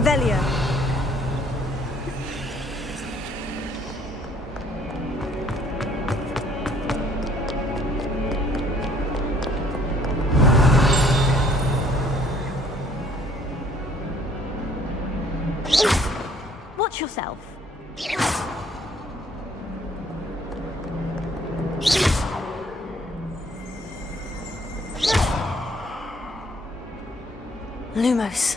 Revelio. Watch yourself. Lumos.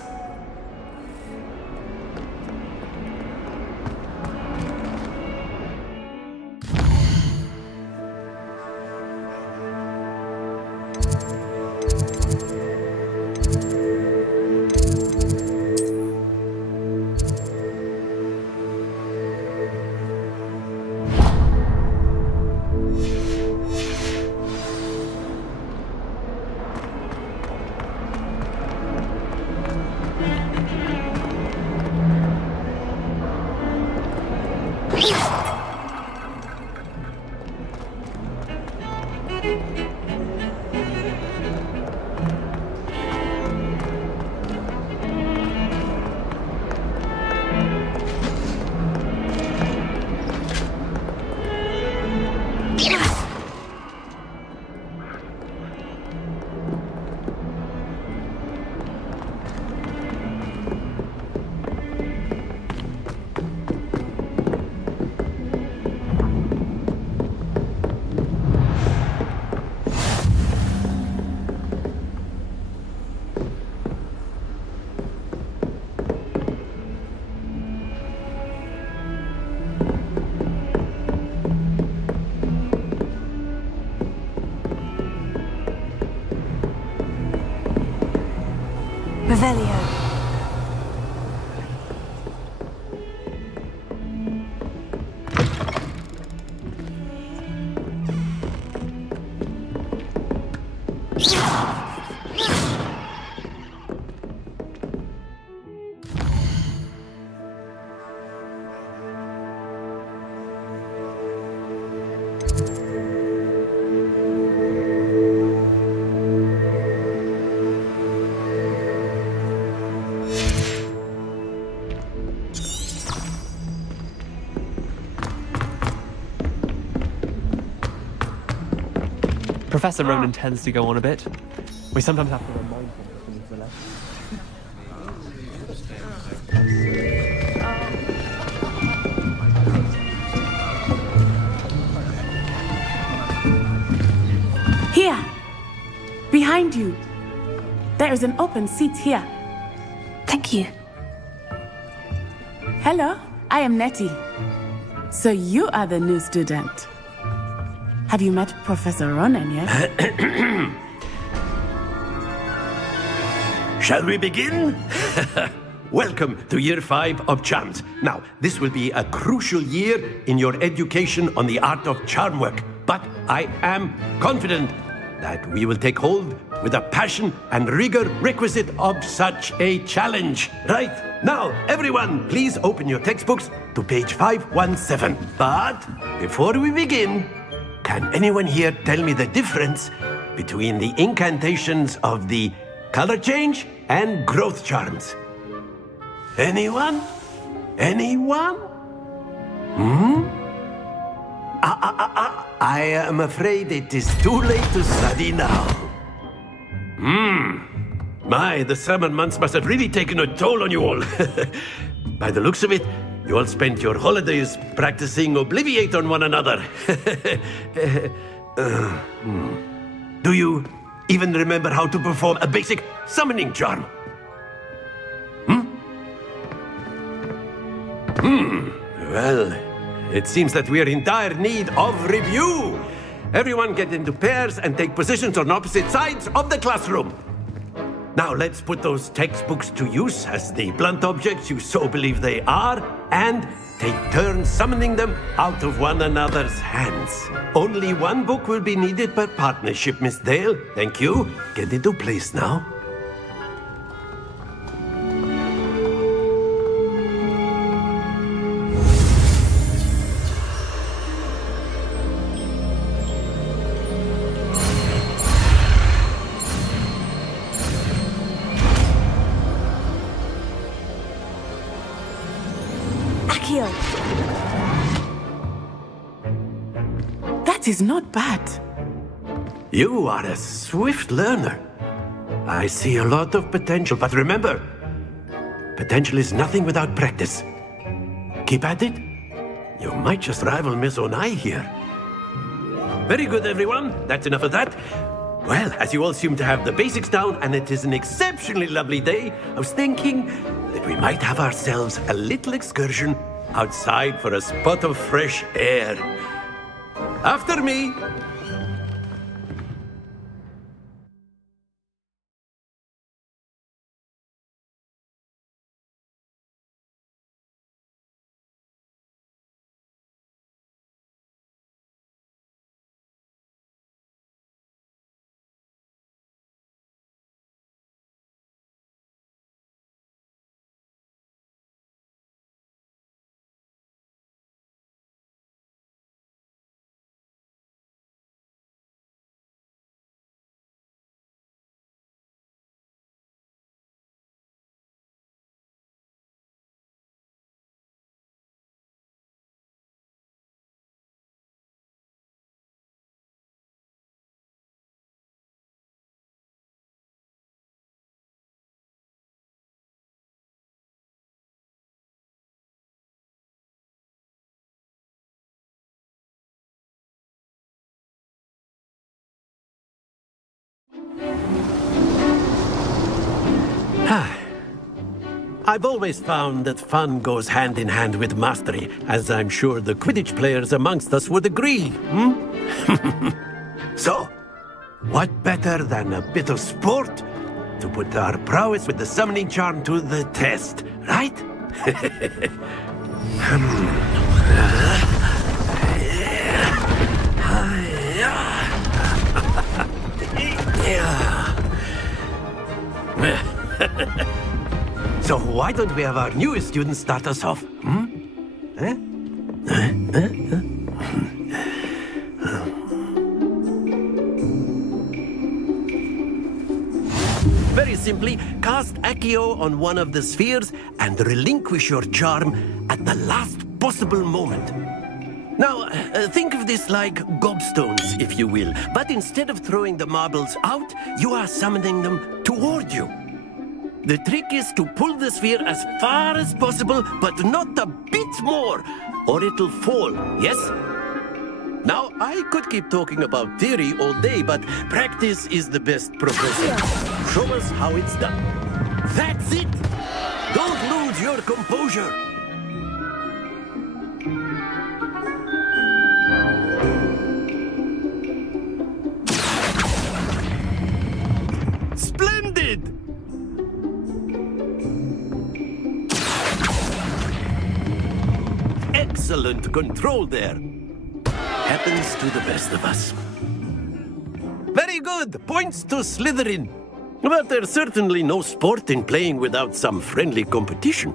Revelio. Professor Ronan tends to go on a bit. We sometimes have to remind him of things the left. Here! Behind you! There is an open seat here. Thank you. Hello, I am Nettie. So you are the new student. Have you met Professor Ronan yet? Shall we begin? Welcome to Year 5 of Charms. Now, this will be a crucial year in your education on the art of charm work, but I am confident that we will take hold with the passion and rigor requisite of such a challenge. Right? Now, everyone, please open your textbooks to page 517. But before we begin, can anyone here tell me the difference between the incantations of the color change and growth charms? Anyone? Anyone? I am afraid it is too late to study now. My, the summer months must have really taken a toll on you all. By the looks of it, you all spent your holidays practicing Obliviate on one another. Do you even remember how to perform a basic summoning charm? Well, it seems that we are in dire need of review. Everyone get into pairs and take positions on opposite sides of the classroom. Now let's put those textbooks to use as the blunt objects you so believe they are, and take turns summoning them out of one another's hands. Only one book will be needed per partnership, Miss Dale. Thank you. Get into place now. Accio. That is not bad. You are a swift learner. I see a lot of potential, but remember, potential is nothing without practice. Keep at it. You might just rival Miss Onai here. Very good, everyone. That's enough of that. Well, as you all seem to have the basics down, and it is an exceptionally lovely day, I was thinking that we might have ourselves a little excursion outside for a spot of fresh air. After me. I've always found that fun goes hand in hand with mastery, as I'm sure the Quidditch players amongst us would agree. So, what better than a bit of sport to put our prowess with the summoning charm to the test, right? So why don't we have our newest student start us off? Very simply, cast Accio on one of the spheres and relinquish your charm at the last possible moment. Now, think of this like gobstones, if you will, but instead of throwing the marbles out, you are summoning them toward you. The trick is to pull the sphere as far as possible, but not a bit more, or it'll fall, yes? Now, I could keep talking about theory all day, but practice is the best professor. Show us how it's done. That's it! Don't lose your composure! Splendid! Excellent control there. Happens to the best of us. Very good. Points to Slytherin. But there's certainly no sport in playing without some friendly competition.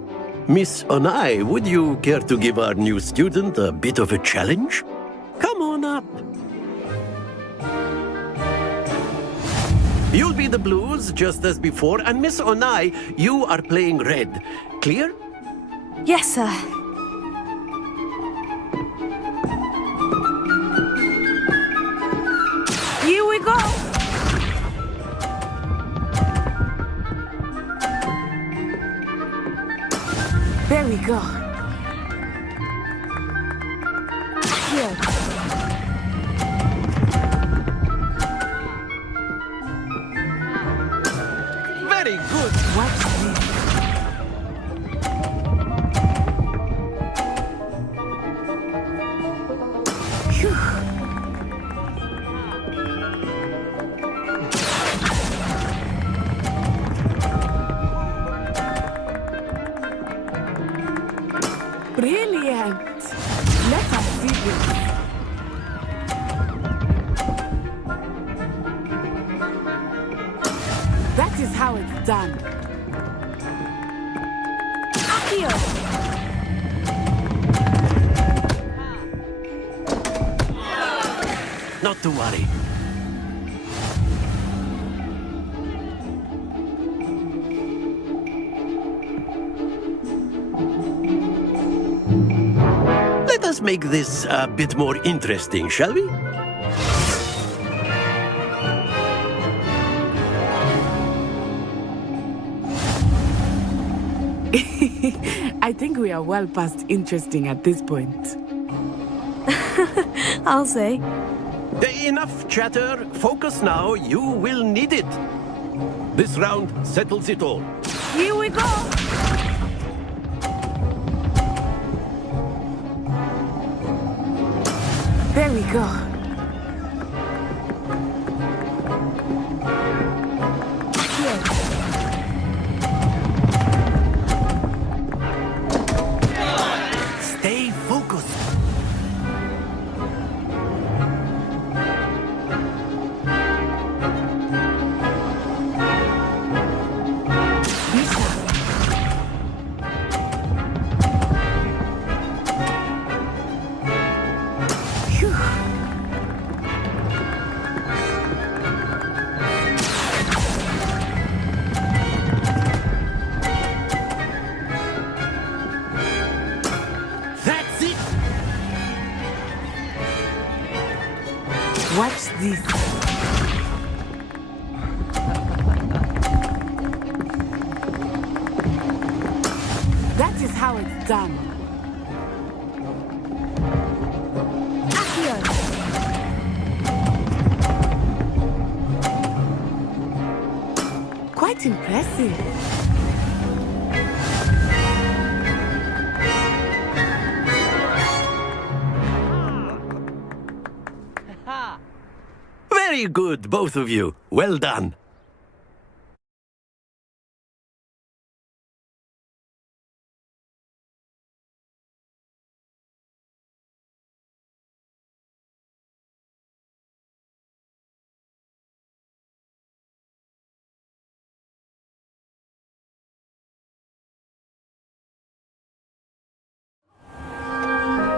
Miss Onai, would you care to give our new student a bit of a challenge? Come on up. You'll be the blues, just as before, and Miss Onai, you are playing red. Clear? Yes, sir. Here we go. There we go. Accio. Very good. Watch this. Phew. Brilliant. Let us see this. That is how it's done. Accio. Not to worry. us make this a bit more interesting, shall we? I think we are well past interesting at this point. I'll say. Enough chatter. Focus now. You will need it. This round settles it all. Here we go! There we go. Stay focused. That's it. Watch this. That is how it's done. Accio! Quite impressive. Very good, both of you. Well done.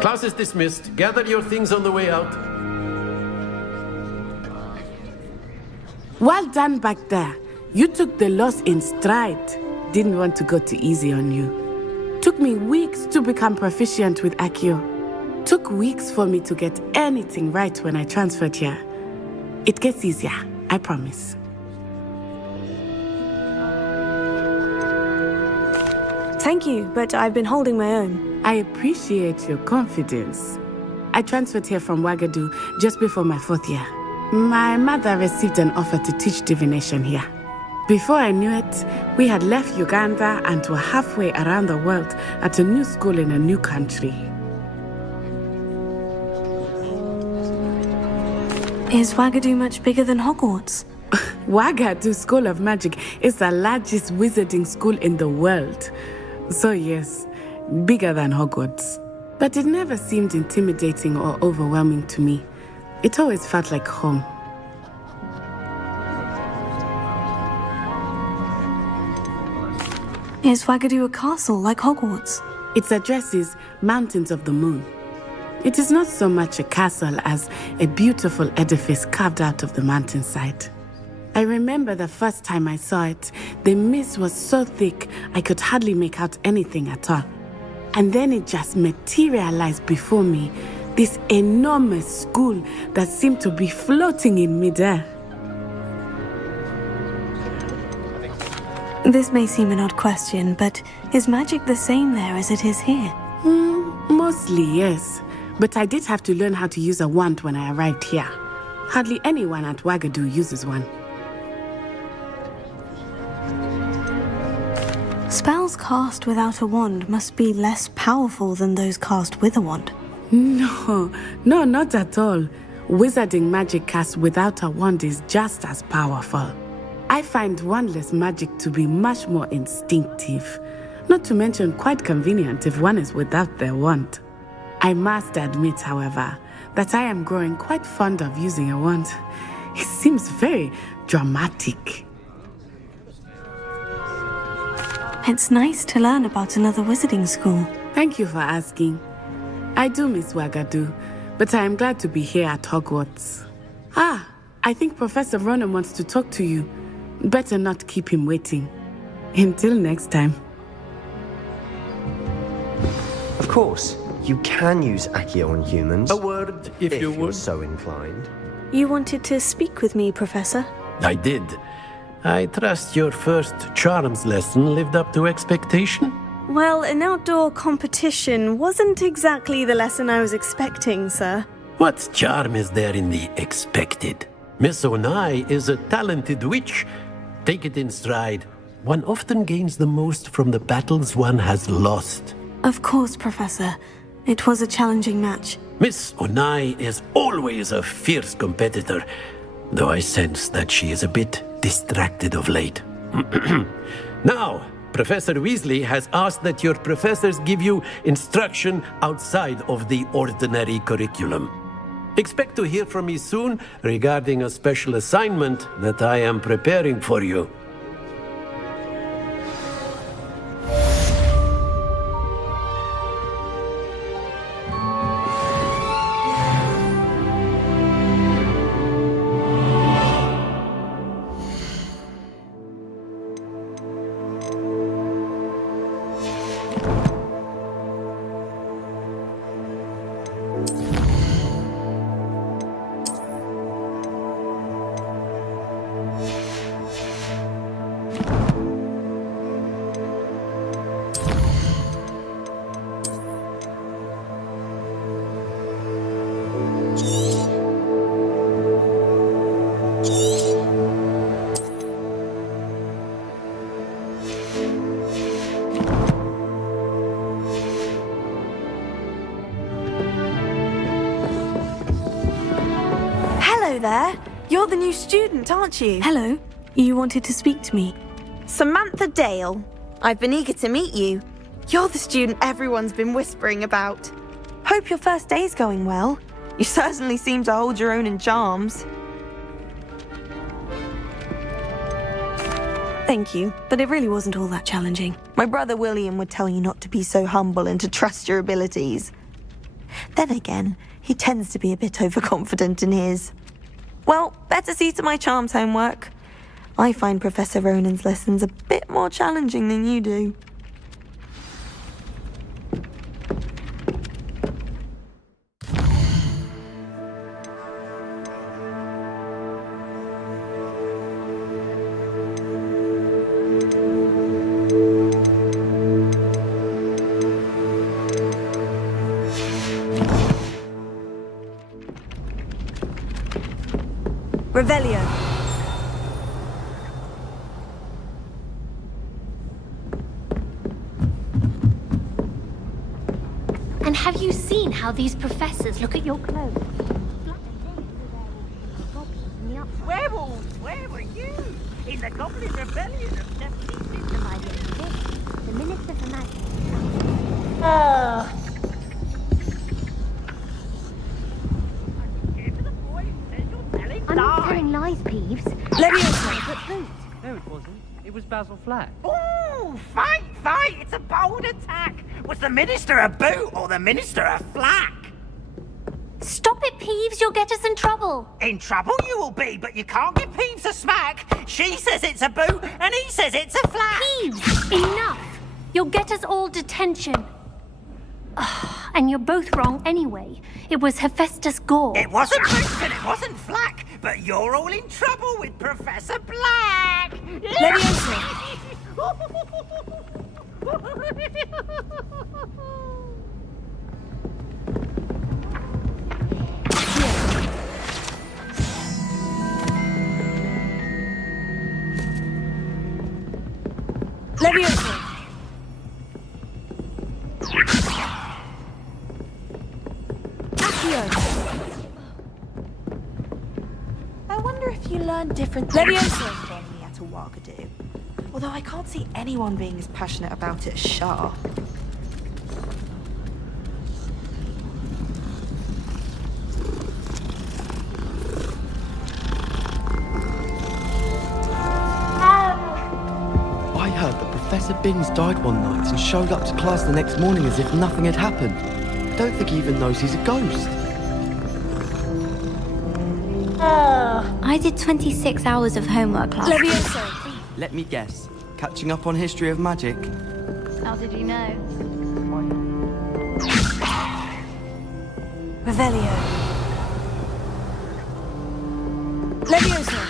Class is dismissed. Gather your things on the way out. Well done back there. You took the loss in stride. Didn't want to go too easy on you. Took me weeks to become proficient with Accio. Took weeks for me to get anything right when I transferred here. It gets easier, I promise. Thank you, but I've been holding my own. I appreciate your confidence. I transferred here from Ouagadougou just before my 4th year. My mother received an offer to teach divination here. Before I knew it, we had left Uganda and were halfway around the world at a new school in a new country. Is Ouagadougou much bigger than Hogwarts? Ouagadougou School of Magic is the largest wizarding school in the world. So yes, bigger than Hogwarts. But it never seemed intimidating or overwhelming to me. It always felt like home. Is Ouagadougou a castle like Hogwarts? Its address is Mountains of the Moon. It is not so much a castle as a beautiful edifice carved out of the mountainside. I remember the first time I saw it, the mist was so thick I could hardly make out anything at all. And then it just materialized before me, this enormous school that seemed to be floating in midair. This may seem an odd question, but is magic the same there as it is here? Mostly, yes. But I did have to learn how to use a wand when I arrived here. Hardly anyone at Ouagadougou uses one. Spells cast without a wand must be less powerful than those cast with a wand. No, not at all. Wizarding magic cast without a wand is just as powerful. I find wandless magic to be much more instinctive. Not to mention quite convenient if one is without their wand. I must admit, however, that I am growing quite fond of using a wand. It seems very dramatic. It's nice to learn about another wizarding school. Thank you for asking. I do miss Ouagadougou, but I am glad to be here at Hogwarts. I think Professor Ronan wants to talk to you. Better not keep him waiting. Until next time. Of course. You can use Accio on humans. A word, if you you're would. so inclined. You wanted to speak with me, Professor? I did. I trust your first charms lesson lived up to expectation? Well, an outdoor competition wasn't exactly the lesson I was expecting, sir. What charm is there in the expected? Miss Onai is a talented witch. Take it in stride. One often gains the most from the battles one has lost. Of course, Professor. It was a challenging match. Miss Onai is always a fierce competitor, though I sense that she is a bit distracted of late. Now, Professor Weasley has asked that your professors give you instruction outside of the ordinary curriculum. Expect to hear from me soon regarding a special assignment that I am preparing for you. There. You're the new student, aren't you? Hello. You wanted to speak to me? Samantha Dale. I've been eager to meet you. You're the student everyone's been whispering about. Hope your first day's going well. You certainly seem to hold your own in charms. Thank you, but it really wasn't all that challenging. My brother William would tell you not to be so humble and to trust your abilities. Then again, he tends to be a bit overconfident in his. Well, better see to my charms homework. I find Professor Ronan's lessons a bit more challenging than you do. Revelio. And have you seen how these professors look at your clothes? Werewolves, where were you? In the Goblin Rebellion of 1766. The Minister for Magic. I'm not telling lies, Peeves. Leviosa. No, it wasn't. It was Basil Flack. Ooh, fight, fight! It's a bold attack! Was the Minister a boot or the Minister a flack? Stop it, Peeves. You'll get us in trouble. In trouble you will be, but you can't give Peeves a smack. She says it's a boot and he says it's a flack. Peeves, enough. You'll get us all detention. And you're both wrong anyway. It was Hephaestus Gore. It wasn't boot and it wasn't flack, but you're all in trouble with Professor Black. Leviosa. Leviosa. Accio. I wonder if you learn different Leviosa from me at a Wakadu. Although I can't see anyone being as passionate about it as Shah. I heard that Professor Binns died one night and showed up to class the next morning as if nothing had happened. I don't think he even knows he's a ghost. I did 26 hours of homework last week. Leviosa. Let me guess. Catching up on history of magic? How did you know? Revelio. Levioso.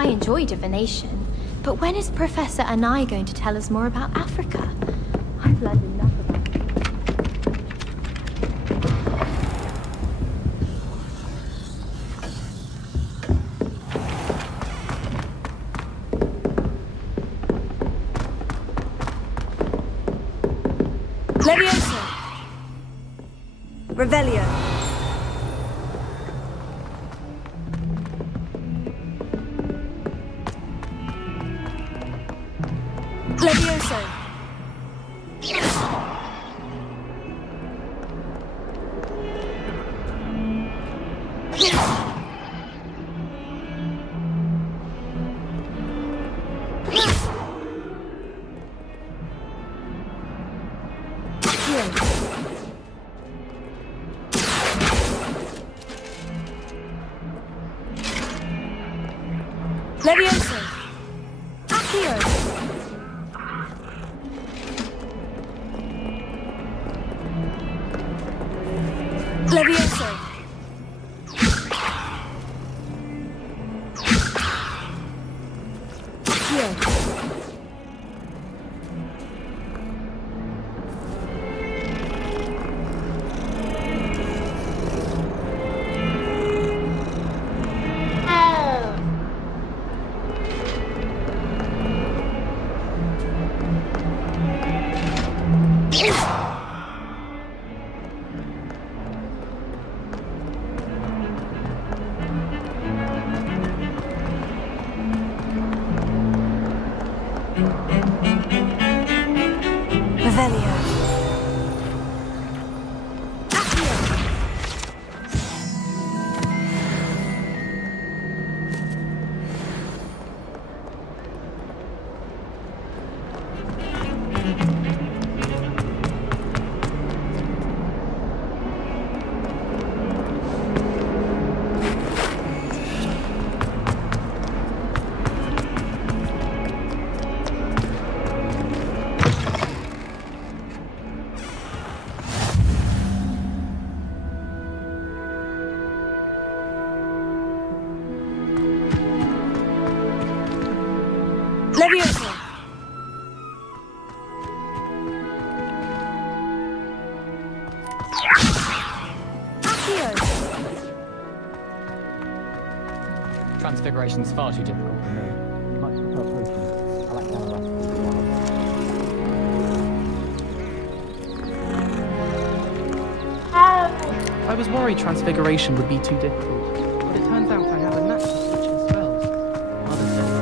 I enjoy divination, but when is Professor Anai going to tell us more about Africa? I've learned enough about it. Levioso. Revelio. Levioso. Levioso. Accio. Levioso. Transfiguration's far too difficult for me. Much prefer potions. I like that a lot. I was worried Transfiguration would be too difficult, but it turns out I have a knack for switching spells. Others don't.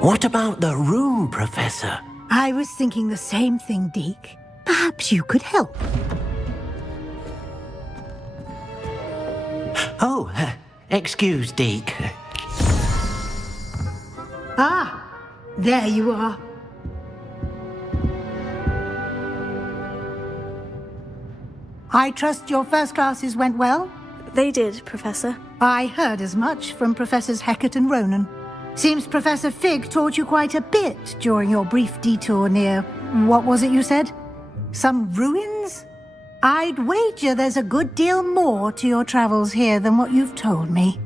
What about the room, Professor? I was thinking the same thing, Deke. Perhaps you could help. Oh, excuse, Deke. Ah, there you are. I trust your first classes went well? They did, Professor. I heard as much from Professors Hecat and Ronan. Seems Professor Fig taught you quite a bit during your brief detour near... what was it you said? Some ruins? I'd wager there's a good deal more to your travels here than what you've told me.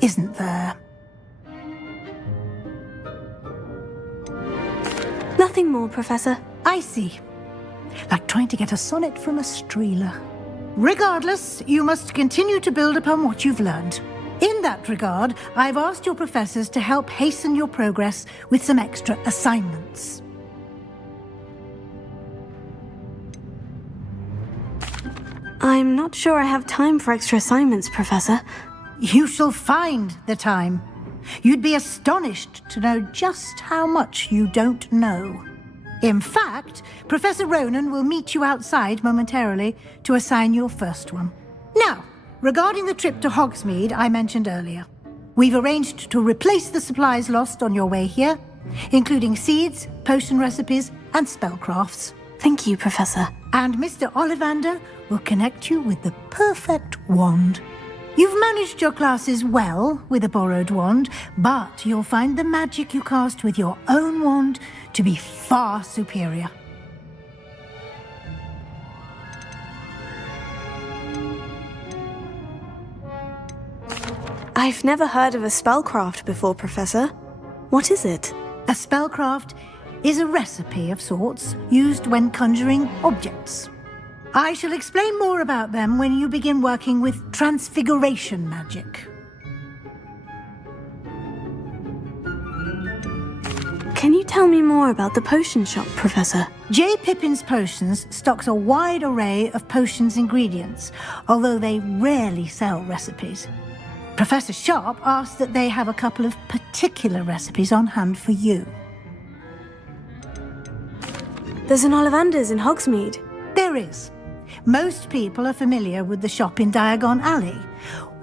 Isn't there? Nothing more, Professor. I see. Like trying to get a sonnet from a streeler. Regardless, you must continue to build upon what you've learned. In that regard, I've asked your professors to help hasten your progress with some extra assignments. I'm not sure I have time for extra assignments, Professor. You shall find the time. You'd be astonished to know just how much you don't know. In fact, Professor Ronan will meet you outside momentarily to assign your first one. Now, regarding the trip to Hogsmeade I mentioned earlier, we've arranged to replace the supplies lost on your way here, including seeds, potion recipes, and spellcrafts. Thank you, Professor. And Mr. Ollivander will connect you with the perfect wand. You've managed your classes well with a borrowed wand, but you'll find the magic you cast with your own wand to be far superior. I've never heard of a spellcraft before, Professor. What is it? A spellcraft is a recipe of sorts used when conjuring objects. I shall explain more about them when you begin working with transfiguration magic. Can you tell me more about the potion shop, Professor? J. Pippin's Potions stocks a wide array of potions ingredients, although they rarely sell recipes. Professor Sharp asked that they have a couple of particular recipes on hand for you. There's an Ollivander's in Hogsmeade. There is. Most people are familiar with the shop in Diagon Alley.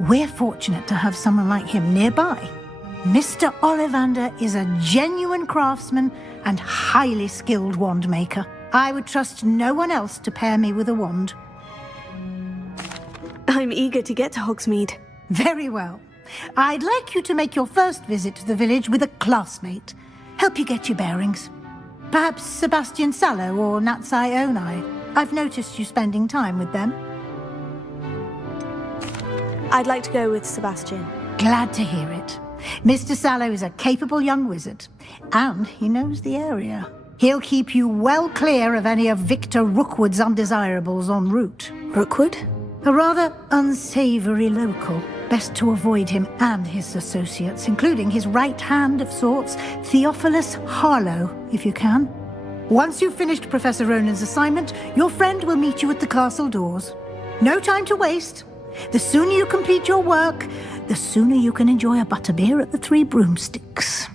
We're fortunate to have someone like him nearby. Mr. Ollivander is a genuine craftsman and highly skilled wand maker. I would trust no one else to pair me with a wand. I'm eager to get to Hogsmeade. Very well. I'd like you to make your first visit to the village with a classmate. Help you get your bearings. Perhaps Sebastian Sallow or Natsai Onai. I've noticed you spending time with them. I'd like to go with Sebastian. Glad to hear it. Mr. Sallow is a capable young wizard, and he knows the area. He'll keep you well clear of any of Victor Rookwood's undesirables en route. Rookwood? A rather unsavory local. Best to avoid him and his associates, including his right hand of sorts, Theophilus Harlow, if you can. Once you've finished Professor Ronan's assignment, your friend will meet you at the castle doors. No time to waste. The sooner you complete your work, the sooner you can enjoy a butterbeer at the Three Broomsticks.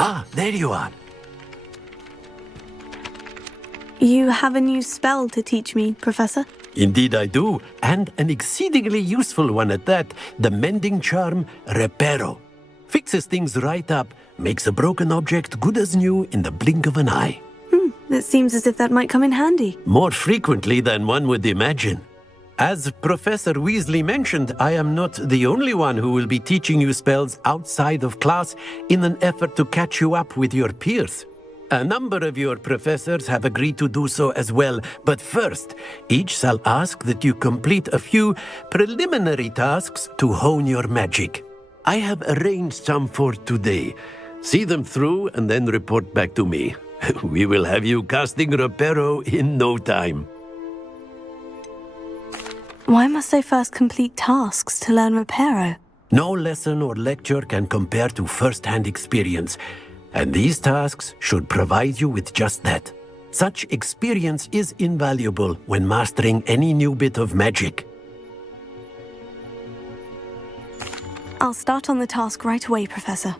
Ah, there you are. You have a new spell to teach me, Professor? Indeed I do, and an exceedingly useful one at that, the mending charm Reparo. Fixes things right up, makes a broken object good as new in the blink of an eye. It seems as if that might come in handy. More frequently than one would imagine. As Professor Weasley mentioned, I am not the only one who will be teaching you spells outside of class in an effort to catch you up with your peers. A number of your professors have agreed to do so as well, but first, each shall ask that you complete a few preliminary tasks to hone your magic. I have arranged some for today. See them through and then report back to me. We will have you casting Reparo in no time. Why must I first complete tasks to learn Reparo? No lesson or lecture can compare to first-hand experience, and these tasks should provide you with just that. Such experience is invaluable when mastering any new bit of magic. I'll start on the task right away, Professor.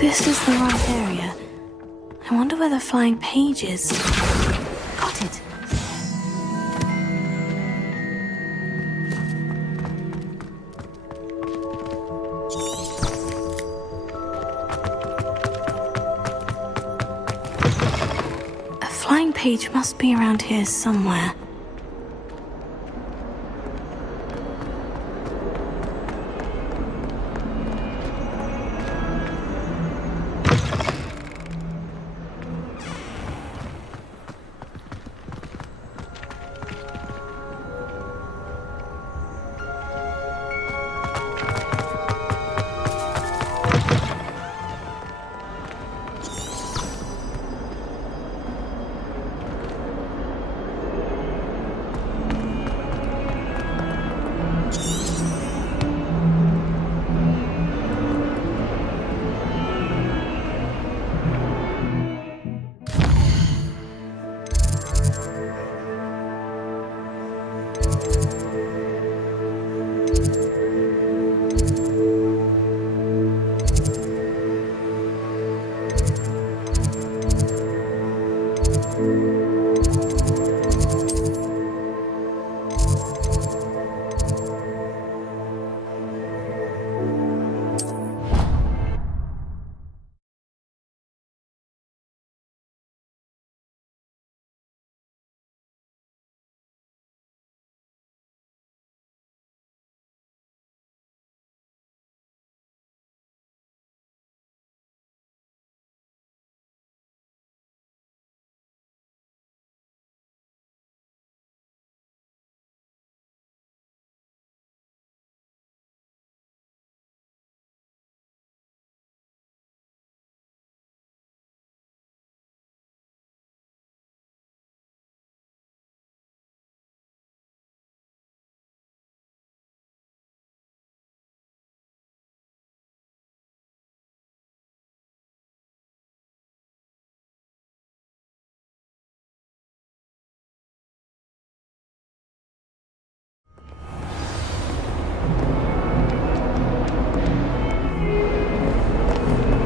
This is the right area. I wonder where the flying page is. Got it. A flying page must be around here somewhere.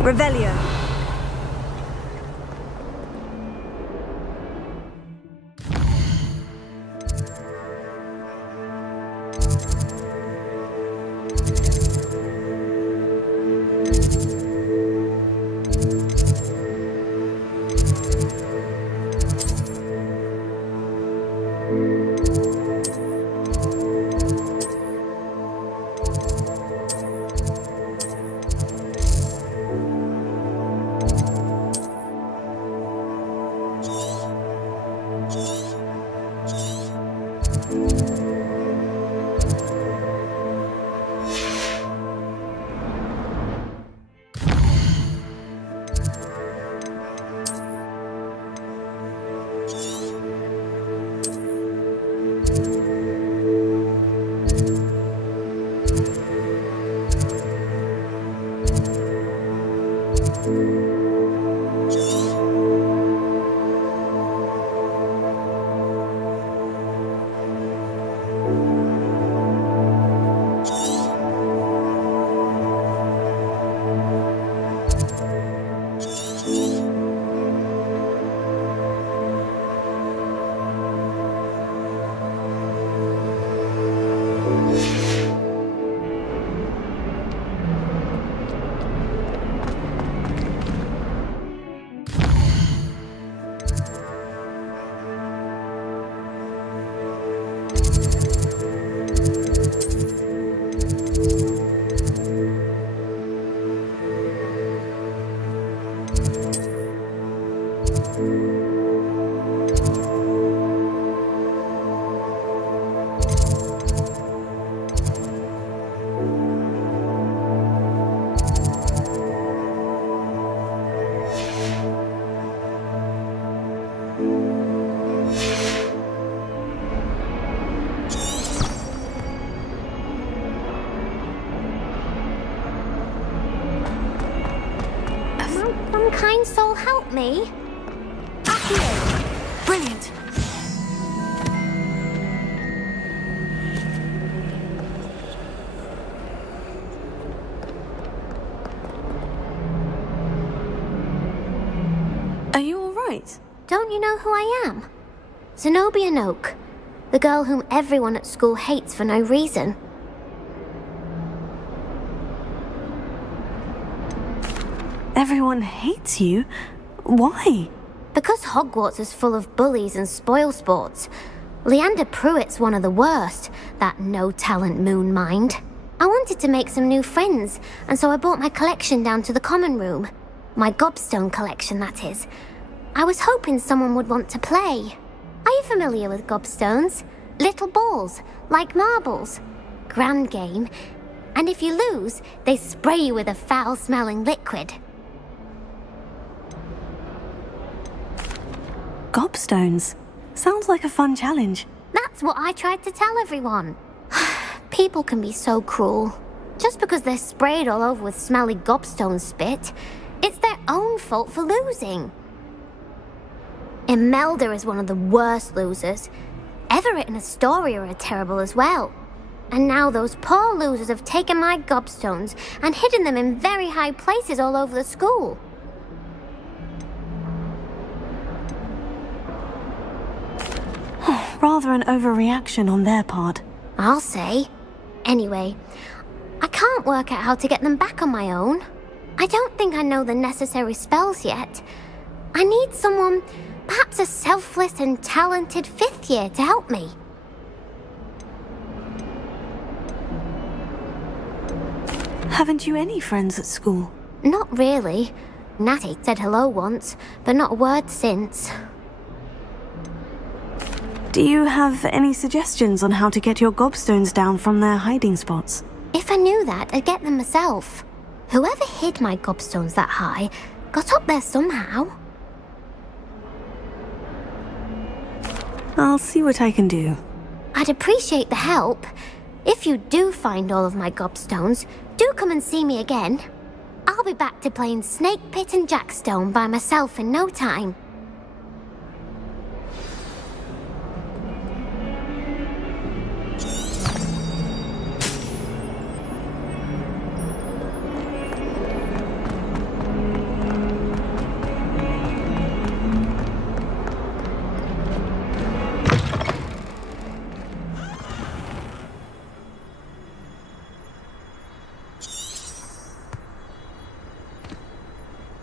Revelio. Some kind soul help me? Accio! Brilliant. Are you all right? Don't you know who I am? Zenobia Noak, the girl whom everyone at school hates for no reason. Everyone hates you? Why? Because Hogwarts is full of bullies and spoilsports. Leander Pruitt's one of the worst, that no-talent moon mind. I wanted to make some new friends, and so I brought my collection down to the common room. My gobstone collection, that is. I was hoping someone would want to play. Are you familiar with gobstones? Little balls, like marbles. Grand game. And if you lose, they spray you with a foul-smelling liquid. Gobstones. Sounds like a fun challenge. That's what I tried to tell everyone. People can be so cruel. Just because they're sprayed all over with smelly gobstone spit, it's their own fault for losing. Imelda is one of the worst losers. Everett and Astoria are terrible as well. And now those poor losers have taken my gobstones and hidden them in very high places all over the school. Rather an overreaction on their part. I'll say. Anyway, I can't work out how to get them back on my own. I don't think I know the necessary spells yet. I need someone, perhaps a selfless and talented fifth year to help me. Haven't you any friends at school? Not really. Natty said hello once, but not a word since. Do you have any suggestions on how to get your gobstones down from their hiding spots? If I knew that, I'd get them myself. Whoever hid my gobstones that high got up there somehow. I'll see what I can do. I'd appreciate the help. If you do find all of my gobstones, do come and see me again. I'll be back to playing Snake Pit and Jackstone by myself in no time.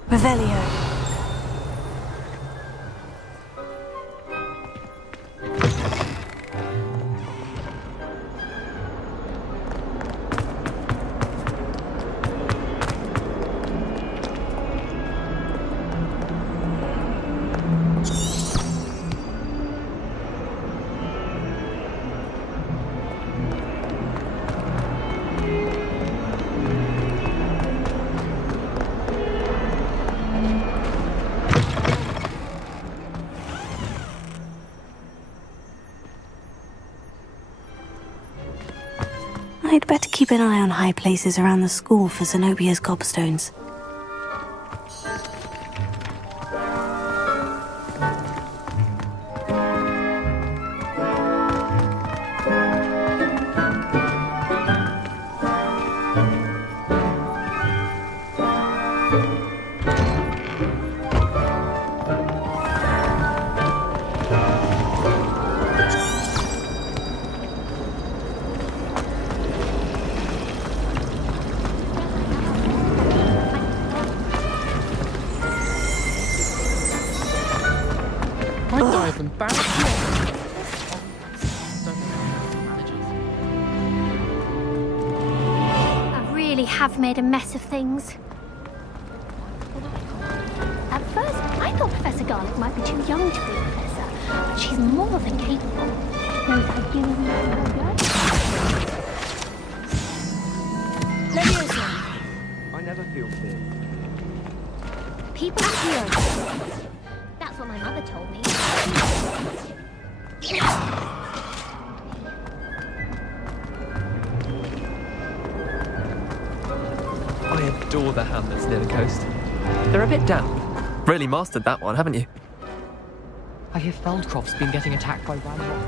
Revelio. I'd better keep an eye on high places around the school for Zenobia's gobstones. Have made a mess of things. At first, I thought Professor Garlick might be too young to be a professor, but she's more than capable. Knows how to give me I never feel fear. People are heroes. That's what my mother told me. I adore the hamlets near the coast. They're a bit damp. Really mastered that one, haven't you? I hear Feldcroft's been getting attacked by Ranrock.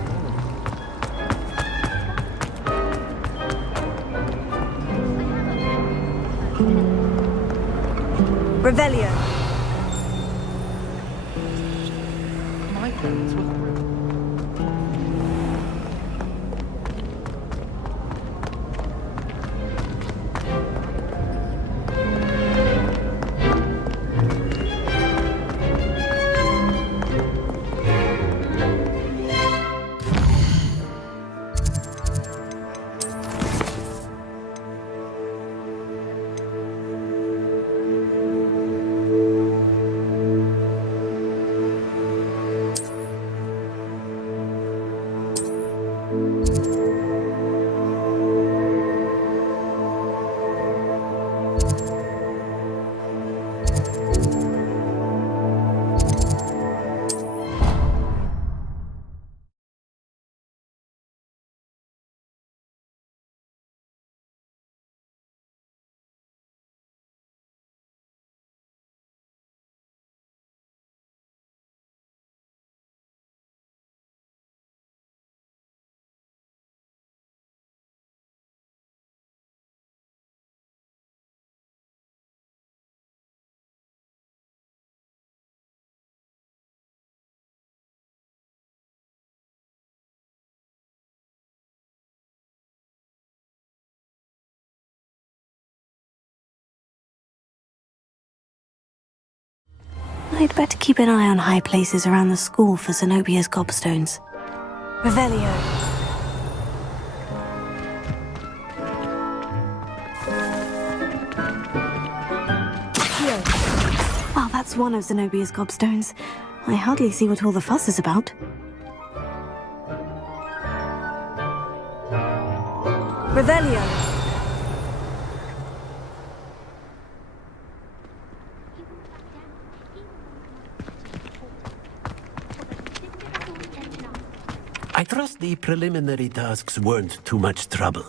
Revelio. My parents were I'd better keep an eye on high places around the school for Zenobia's gobstones. Revelio. Well, that's one of Zenobia's gobstones. I hardly see what all the fuss is about. Revelio. I trust the preliminary tasks weren't too much trouble.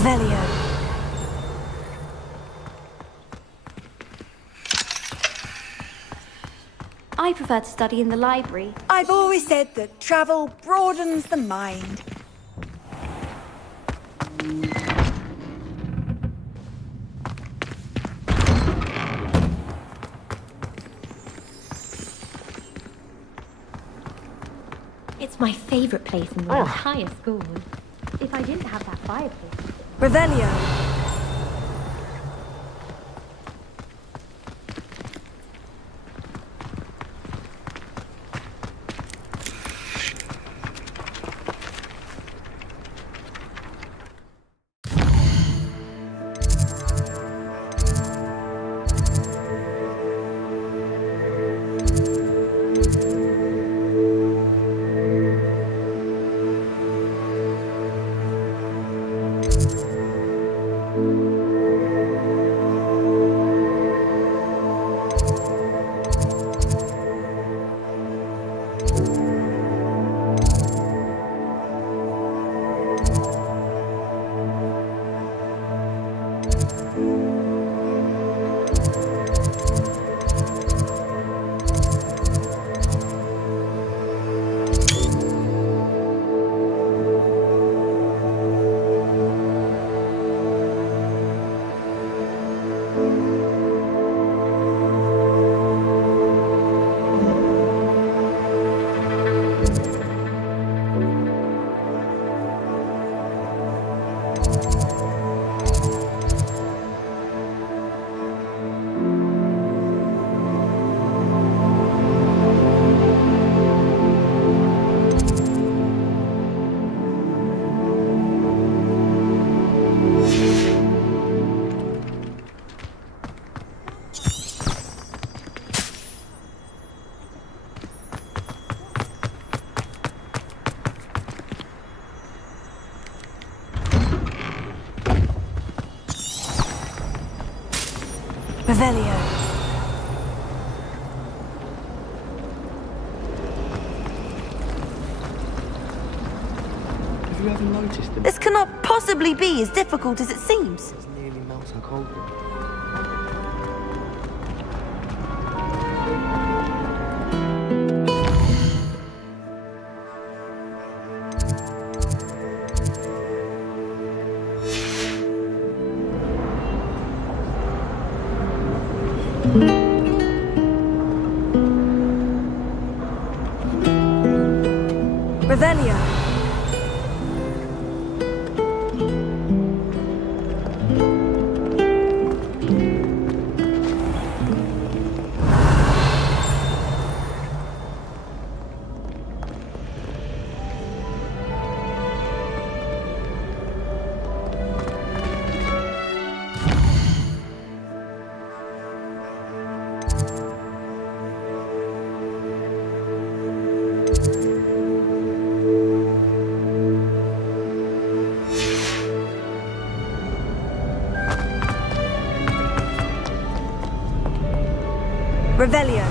Revelio. I prefer to study in the library. I've always said that travel broadens the mind. It's my favorite place in the entire school. If I didn't have that fireplace... Revelio. Revelio. Have you ever noticed them? This cannot possibly be as difficult as it seems. It's nearly melting cold. Revelio. Revelio.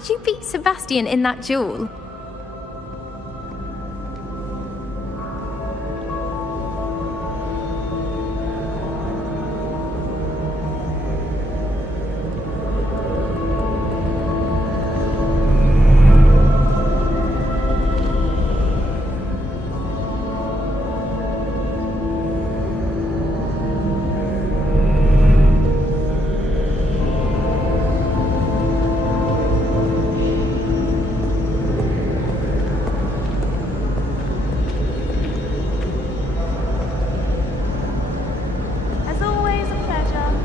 did you beat Sebastian in that duel? As always, a pleasure.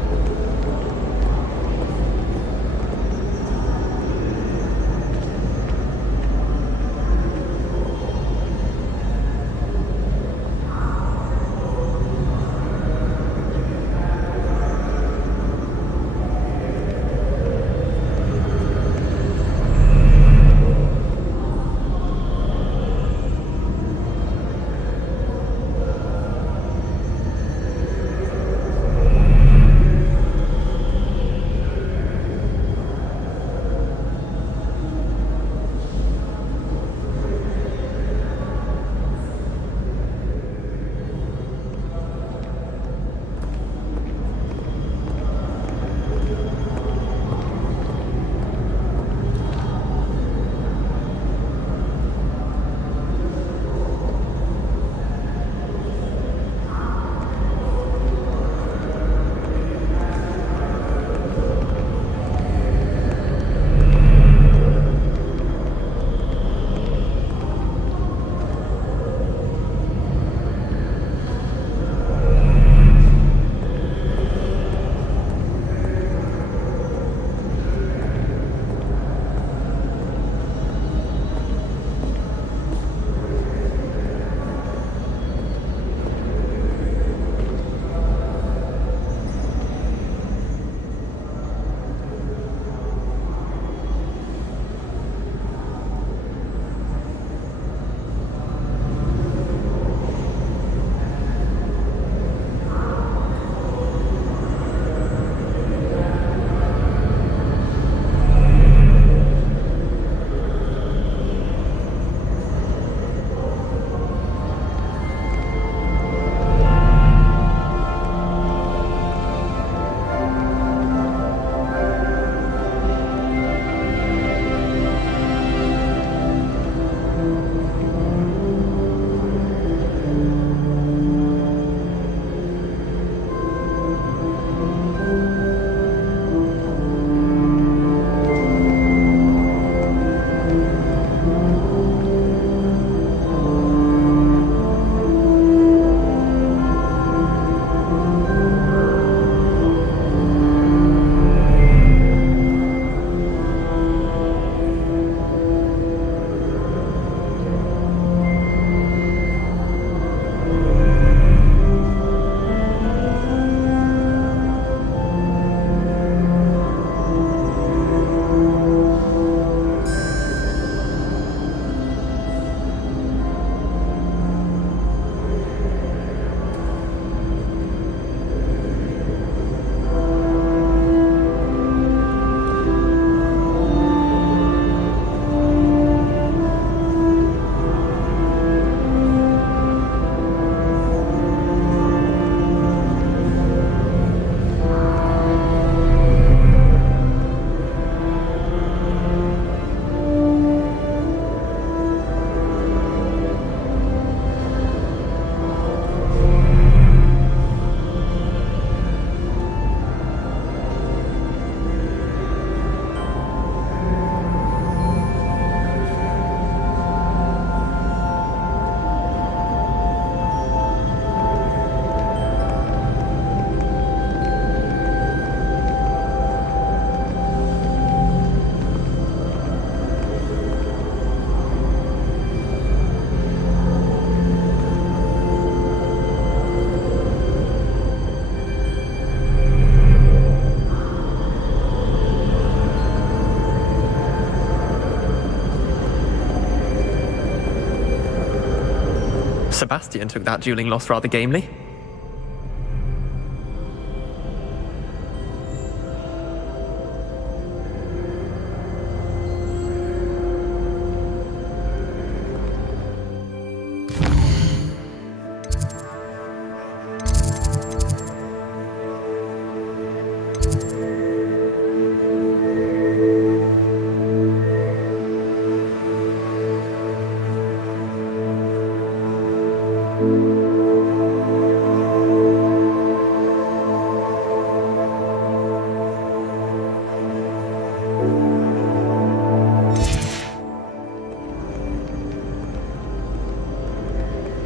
Sebastian took that dueling loss rather gamely.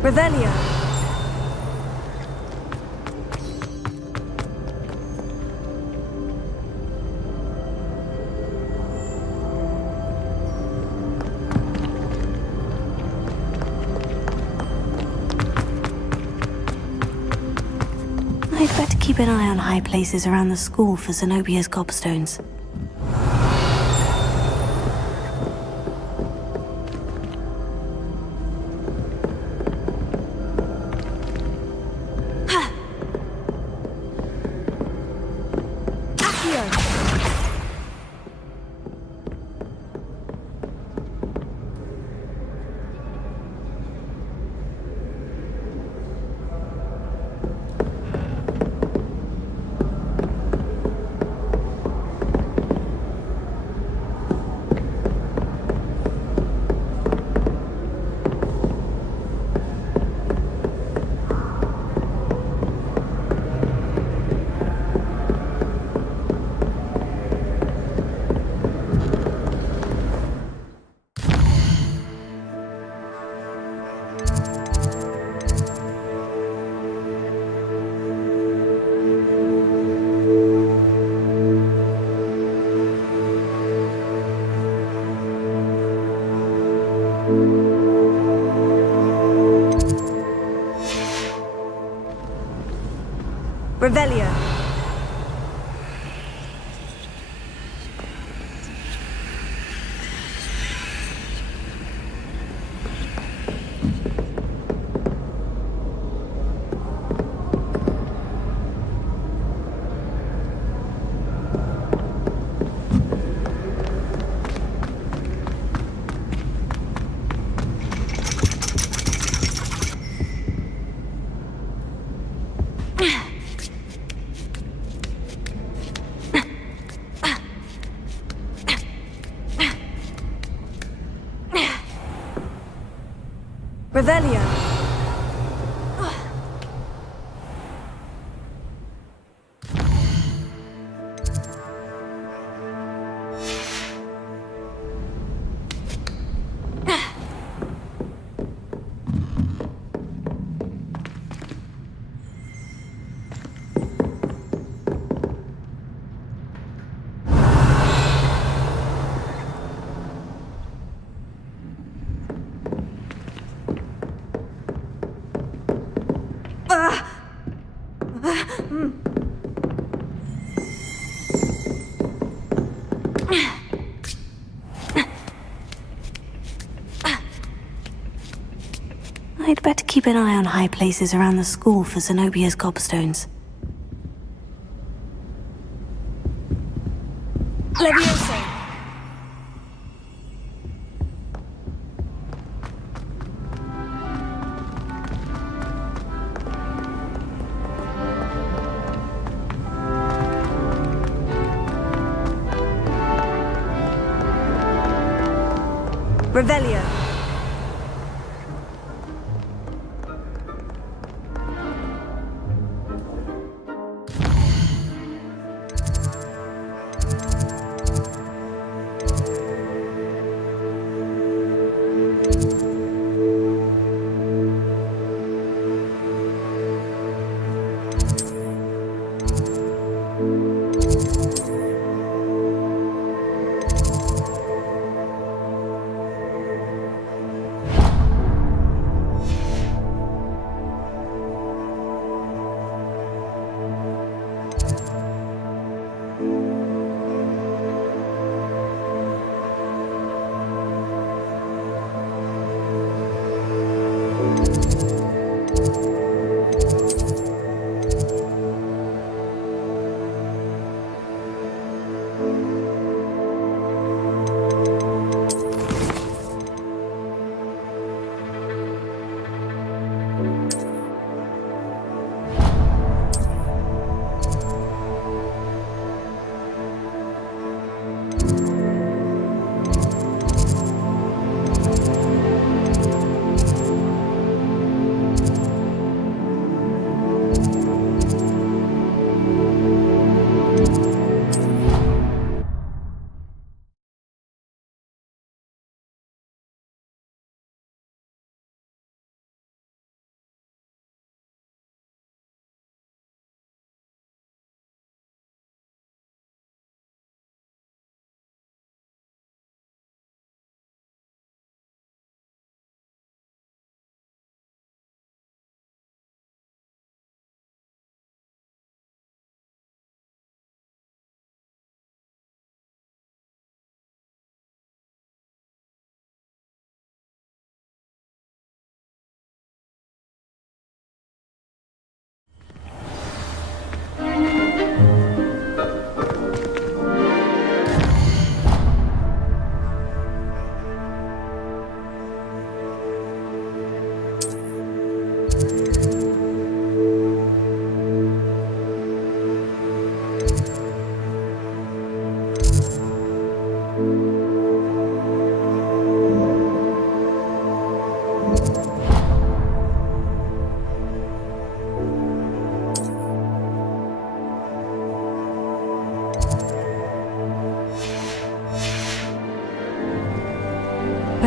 Revelio. I'd better keep an eye on high places around the school for Zenobia's gobstones. Revelio. Revelio. I'd better keep an eye on high places around the school for Zenobia's gobstones. Levioso. Revelio.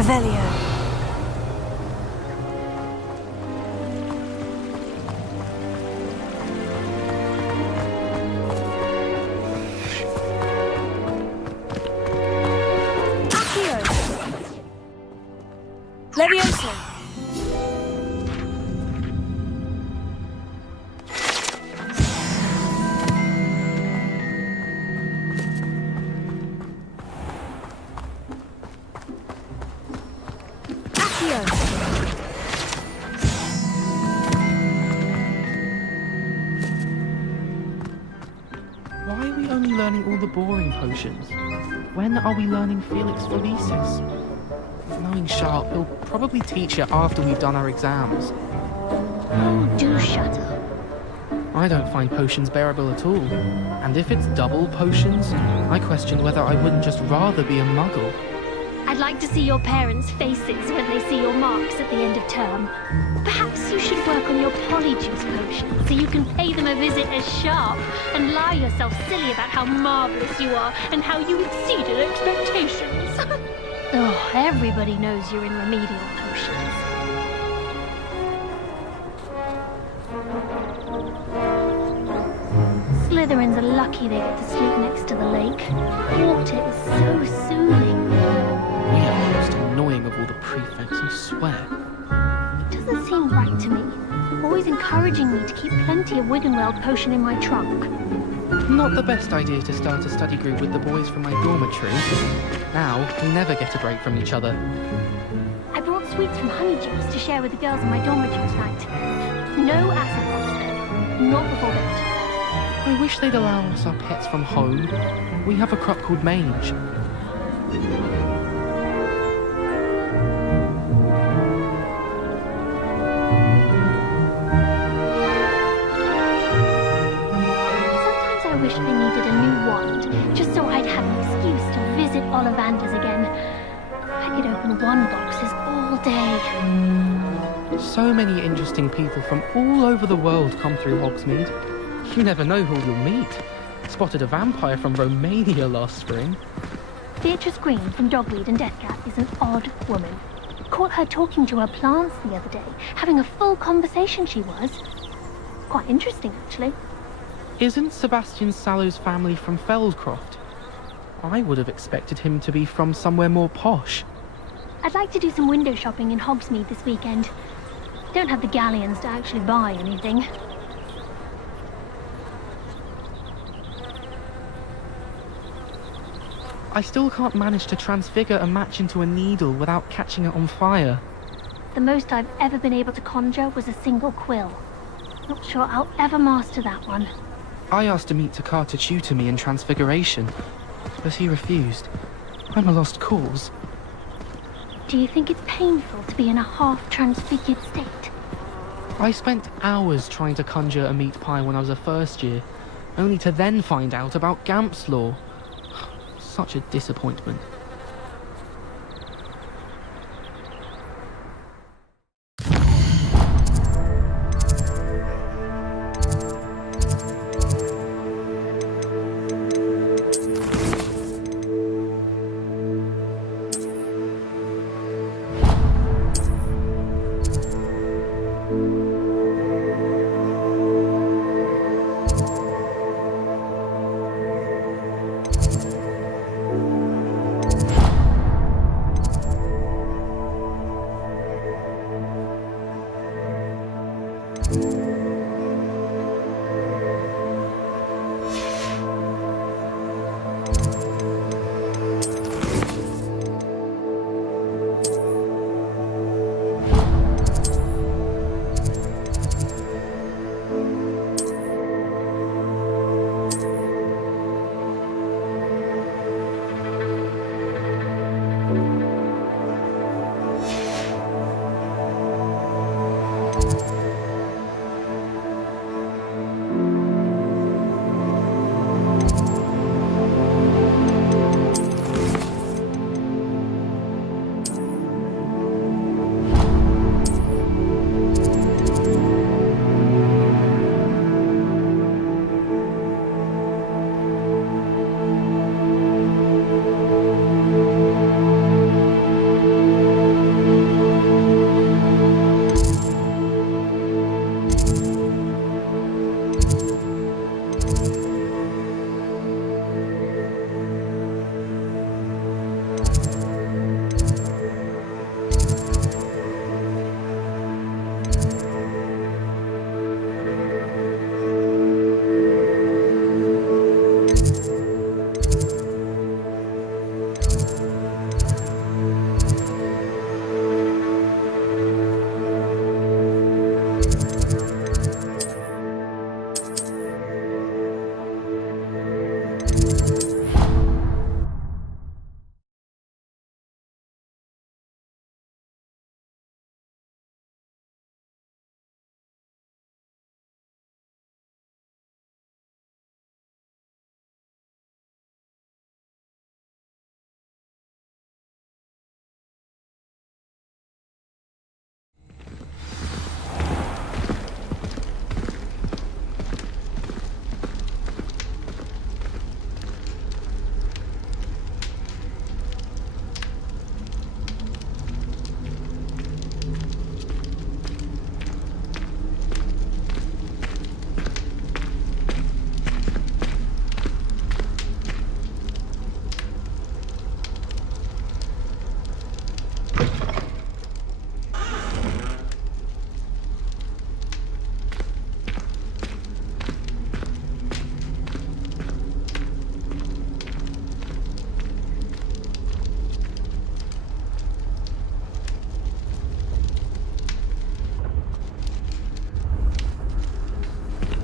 Revelio. Levioso! Why are we only learning all the boring potions? When are we learning Felix Felicis? Knowing Sharp, he'll probably teach it after we've done our exams. Oh, do shut up. I don't find potions bearable at all. And if it's double potions, I question whether I wouldn't just rather be a muggle. I'd like to see your parents' faces when they see your marks at the end of term. Perhaps you should work on your polyjuice potion so you can pay them a visit as Sharp and lie yourself silly about how marvelous you are and how you exceeded expectations. Oh, everybody knows you're in remedial potions. Slytherins are lucky they get to sleep next to the lake. Water is so soothing. We are the most annoying of all the prefects, I swear. It doesn't seem right to me. Always encouraging me to keep plenty of Wiggenweld potion in my trunk. Not the best idea to start a study group with the boys from my dormitory. Now, we never get a break from each other. I brought sweets from Honeyjuice to share with the girls in my dormitory tonight. No acid box though. Not before bed. I wish they'd allow us our pets from home. We have a crop called mange. I wish I needed a new wand, just so I'd have an excuse to visit Ollivanders again. I could open wand boxes all day. So many interesting people from all over the world come through Hogsmeade. You never know who you'll meet. Spotted a vampire from Romania last spring. Beatrice Green from Dogweed and Deathcap is an odd woman. Caught her talking to her plants the other day, having a full conversation she was. Quite interesting, actually. Isn't Sebastian Sallow's family from Feldcroft? I would have expected him to be from somewhere more posh. I'd like to do some window shopping in Hogsmeade this weekend. Don't have the galleons to actually buy anything. I still can't manage to transfigure a match into a needle without catching it on fire. The most I've ever been able to conjure was a single quill. Not sure I'll ever master that one. I asked Amit Takar to tutor me in transfiguration, but he refused. I'm a lost cause. Do you think it's painful to be in a half-transfigured state? I spent hours trying to conjure a meat pie when I was a first year, only to then find out about Gamp's Law. Such a disappointment.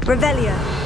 Revelio.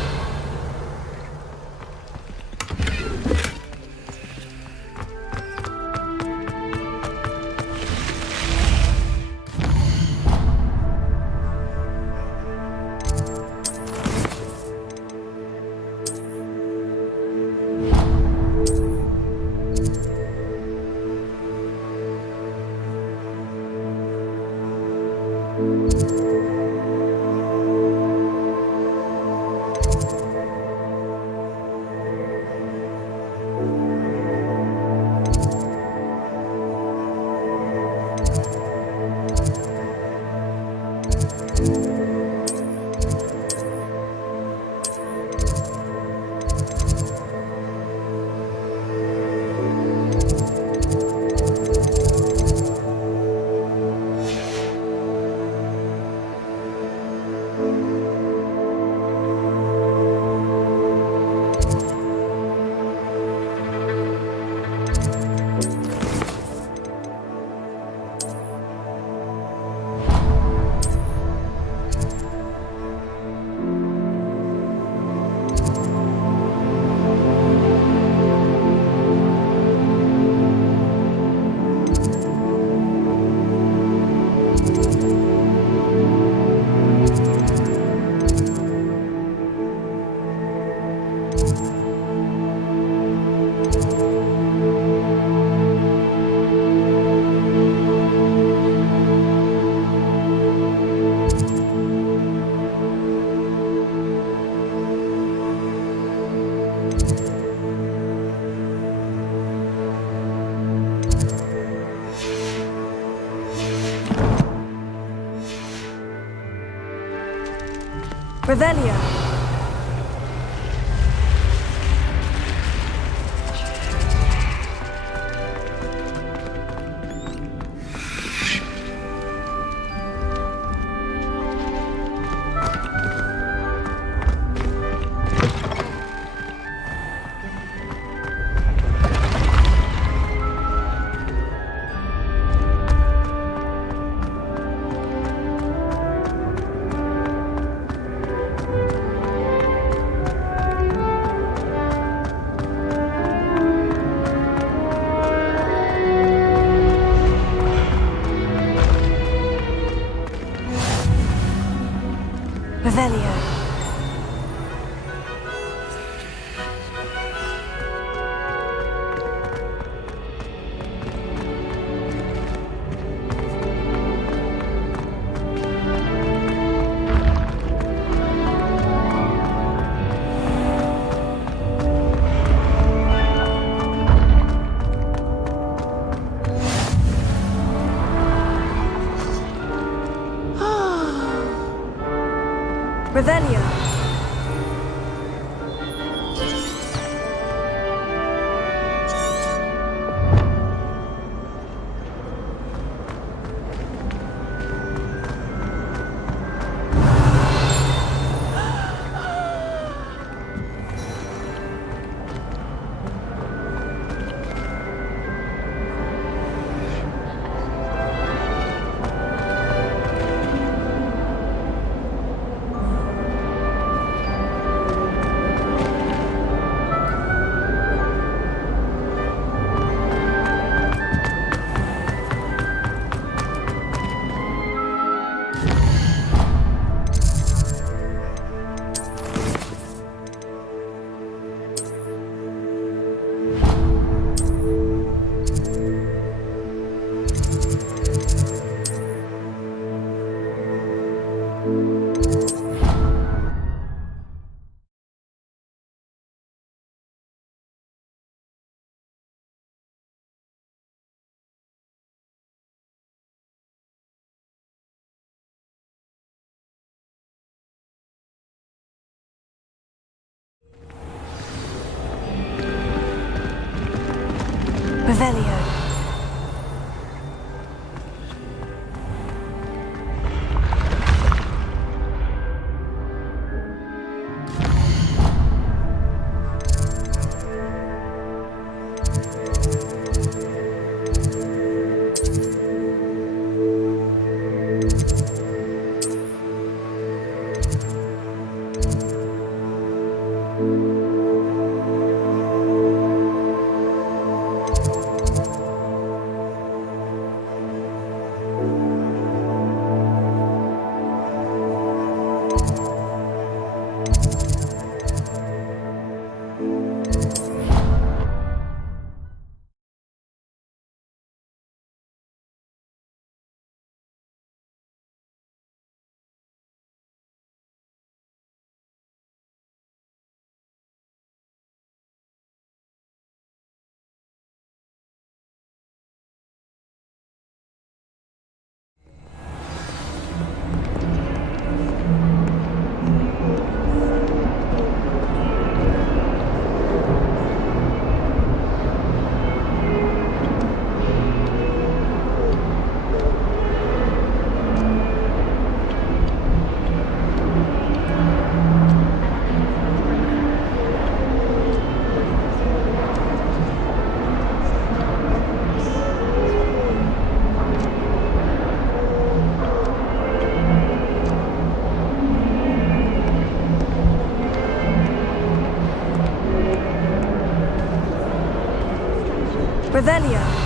Revelio. Revelio. Revelio. Revelio. Revelio.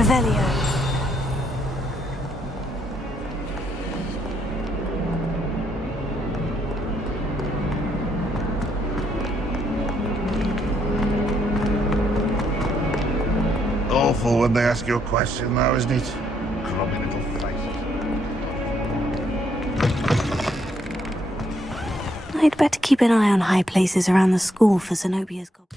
Revelio. Awful when they ask you a question, though, isn't it? Grubby little faces. I'd better keep an eye on high places around the school for Zenobia's goblins.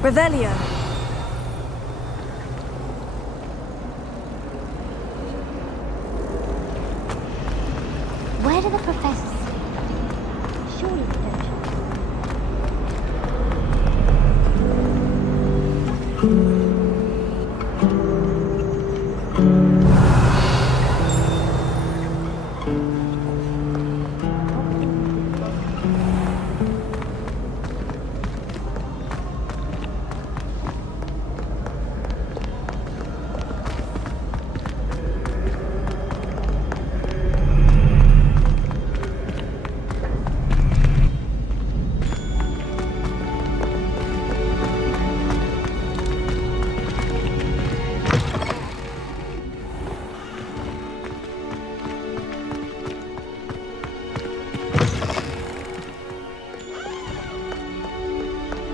Revelio. Where do the professors sit? Surely they don't show.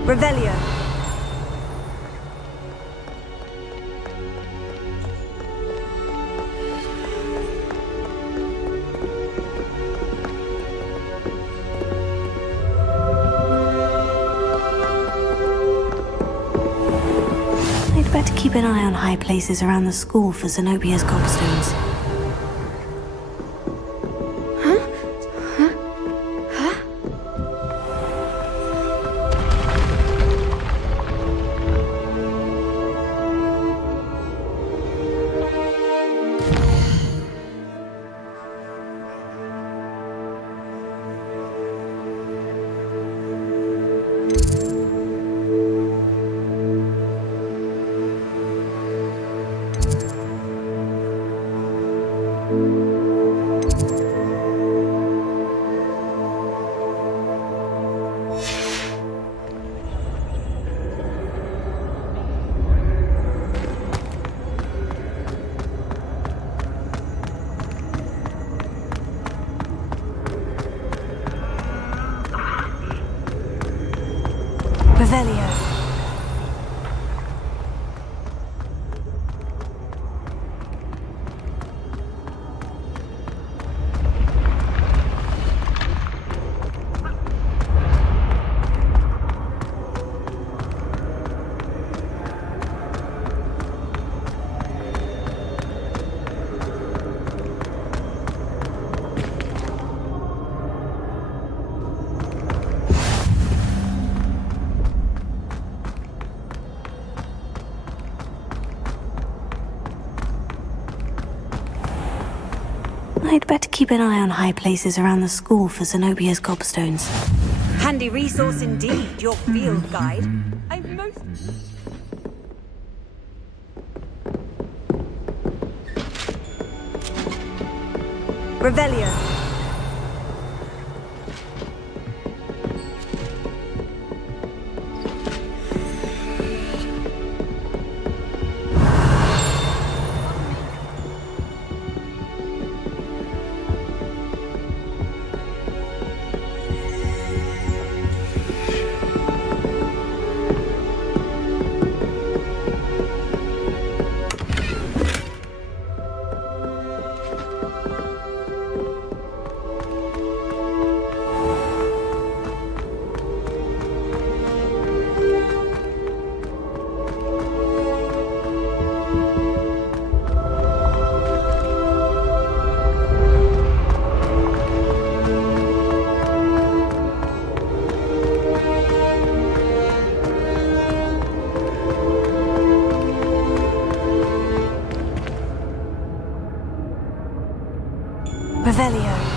Revelio. I'd better keep an eye on high places around the school for Zenobia's gobstones. Revelio. I'd better keep an eye on high places around the school for Zenobia's gobstones. Handy resource indeed, your field guide. I'm most... Revelio. Revelio.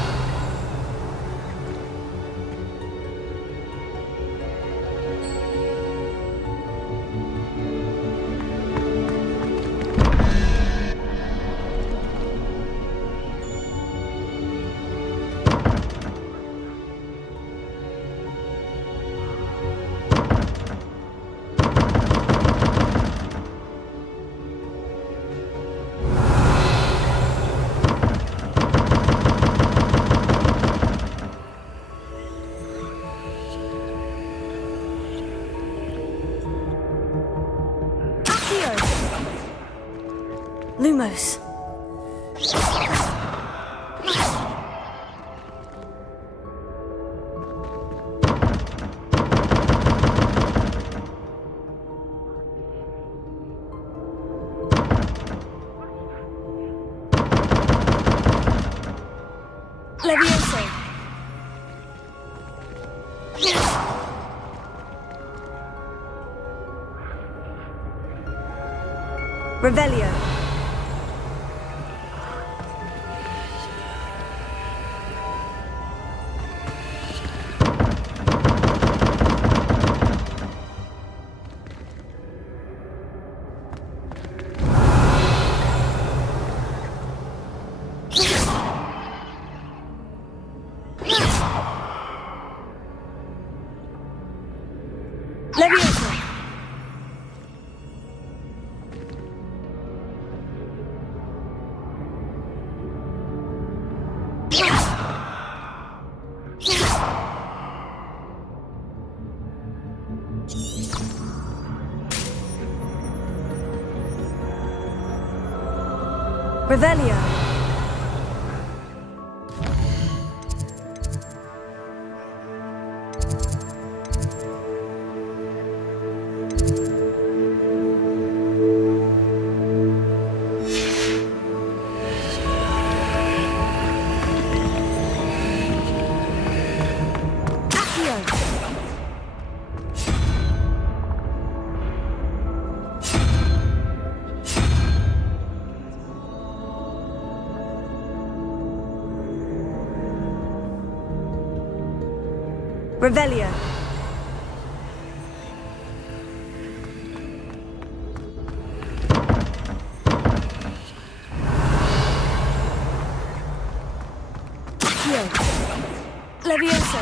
Lumos. Levioso. Revelio. Levioso. Revelio. Revelio. Accio. Levioso.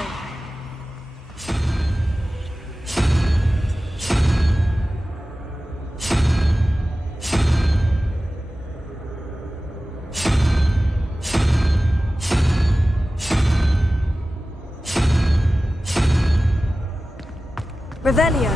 Revelio.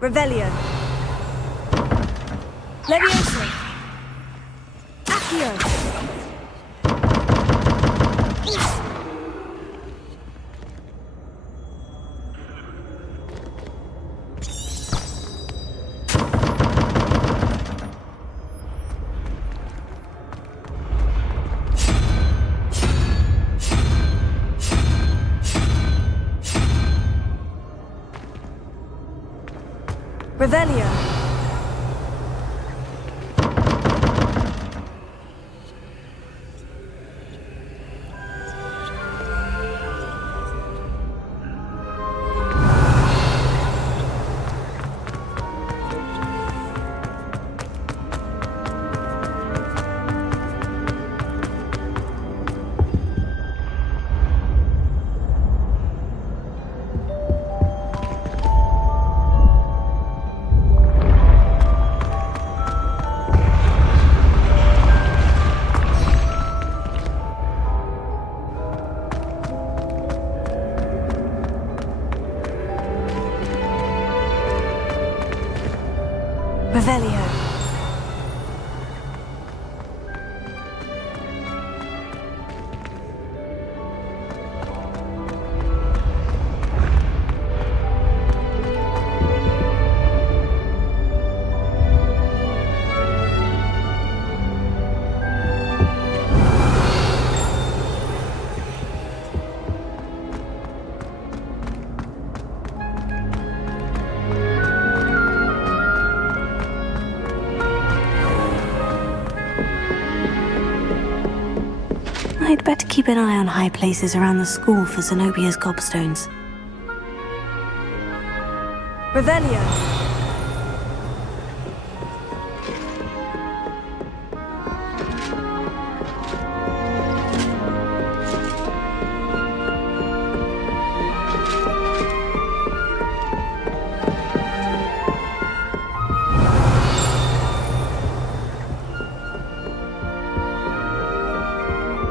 Revelio. Leviosa. Accio. Revelio. Revelio. I'd better keep an eye on high places around the school for Zenobia's gobstones. Revelio.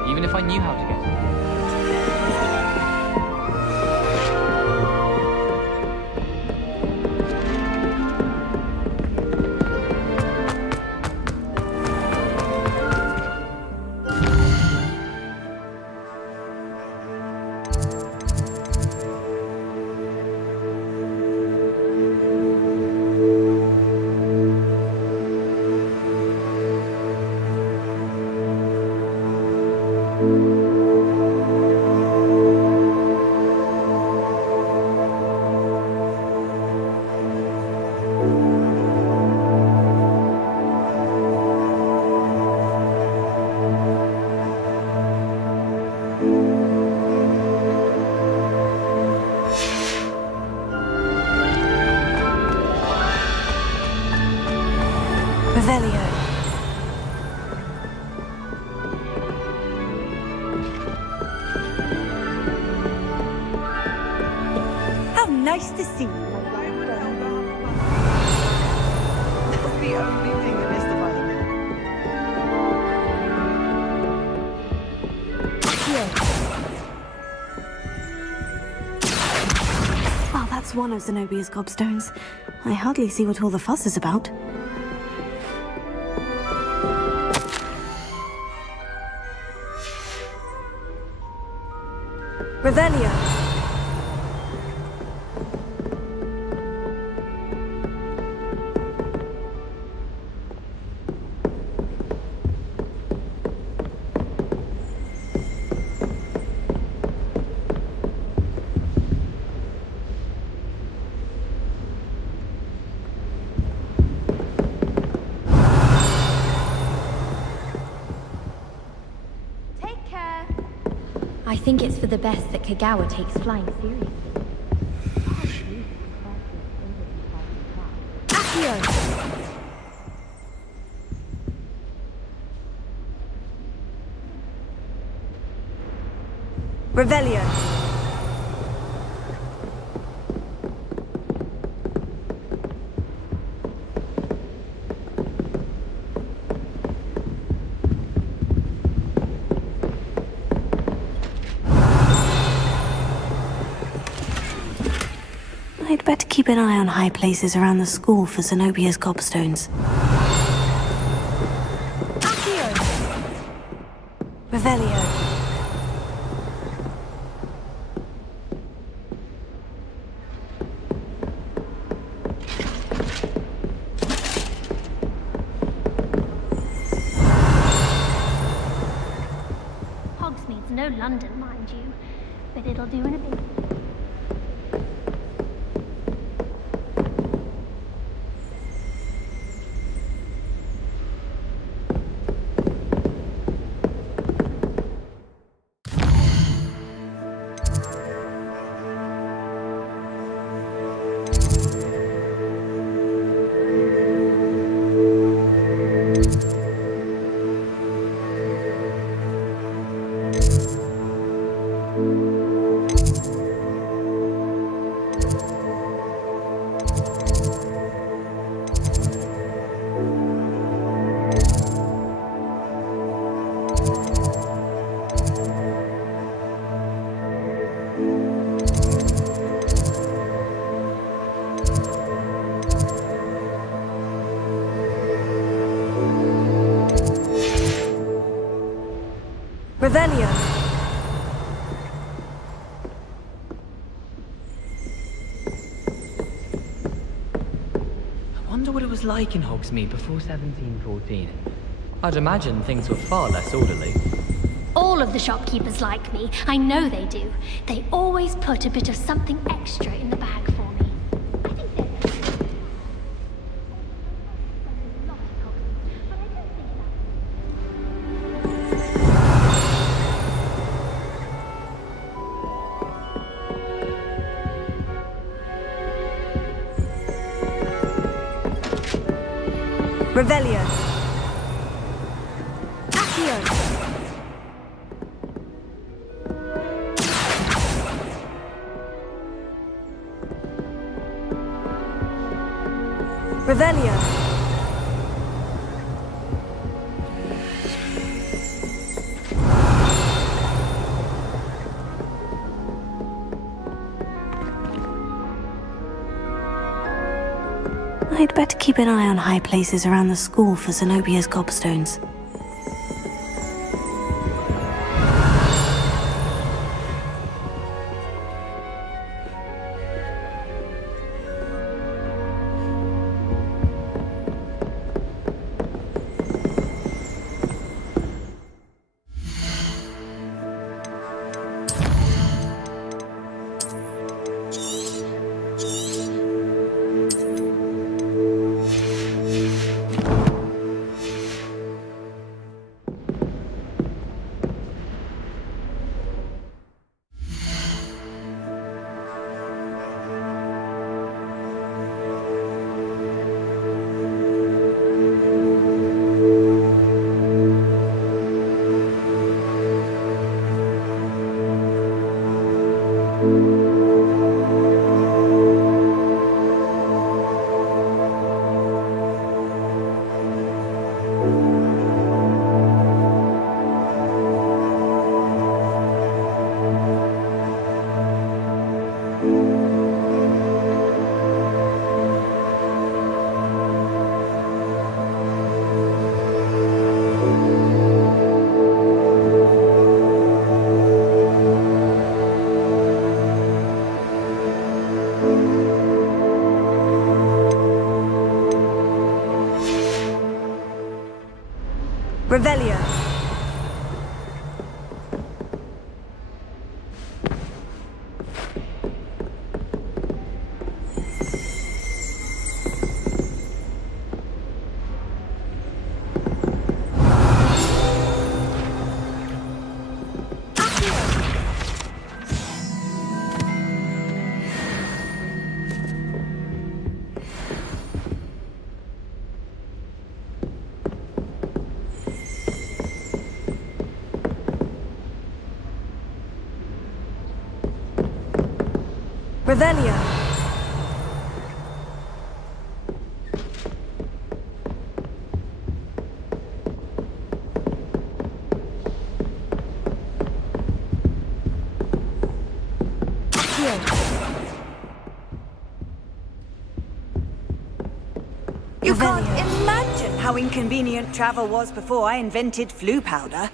Even if I knew how to get to it. Revelio. How nice to see you. That's the only thing that mystifies me. Well, that's one of Zenobia's gobstones. I hardly see what all the fuss is about. Revelio. I think it's for the best that Kagawa takes flying seriously. Accio. Revelio. I'd better keep an eye on high places around the school for Zenobia's gobstones. Accio! Revelio. Hogsmeade's no London, mind you, but it'll do in a bit. Revelio. I wonder what it was like in Hogsmeade before 1714. I'd imagine things were far less orderly. All of the shopkeepers like me. I know they do. They always put a bit of something extra in the bag for me. I think they're Revelio. Accio. Revelio. I'd better keep an eye on high places around the school for Zenobia's gobstones. Revelio. Revelio. Accio. You can't imagine how inconvenient travel was before I invented flu powder.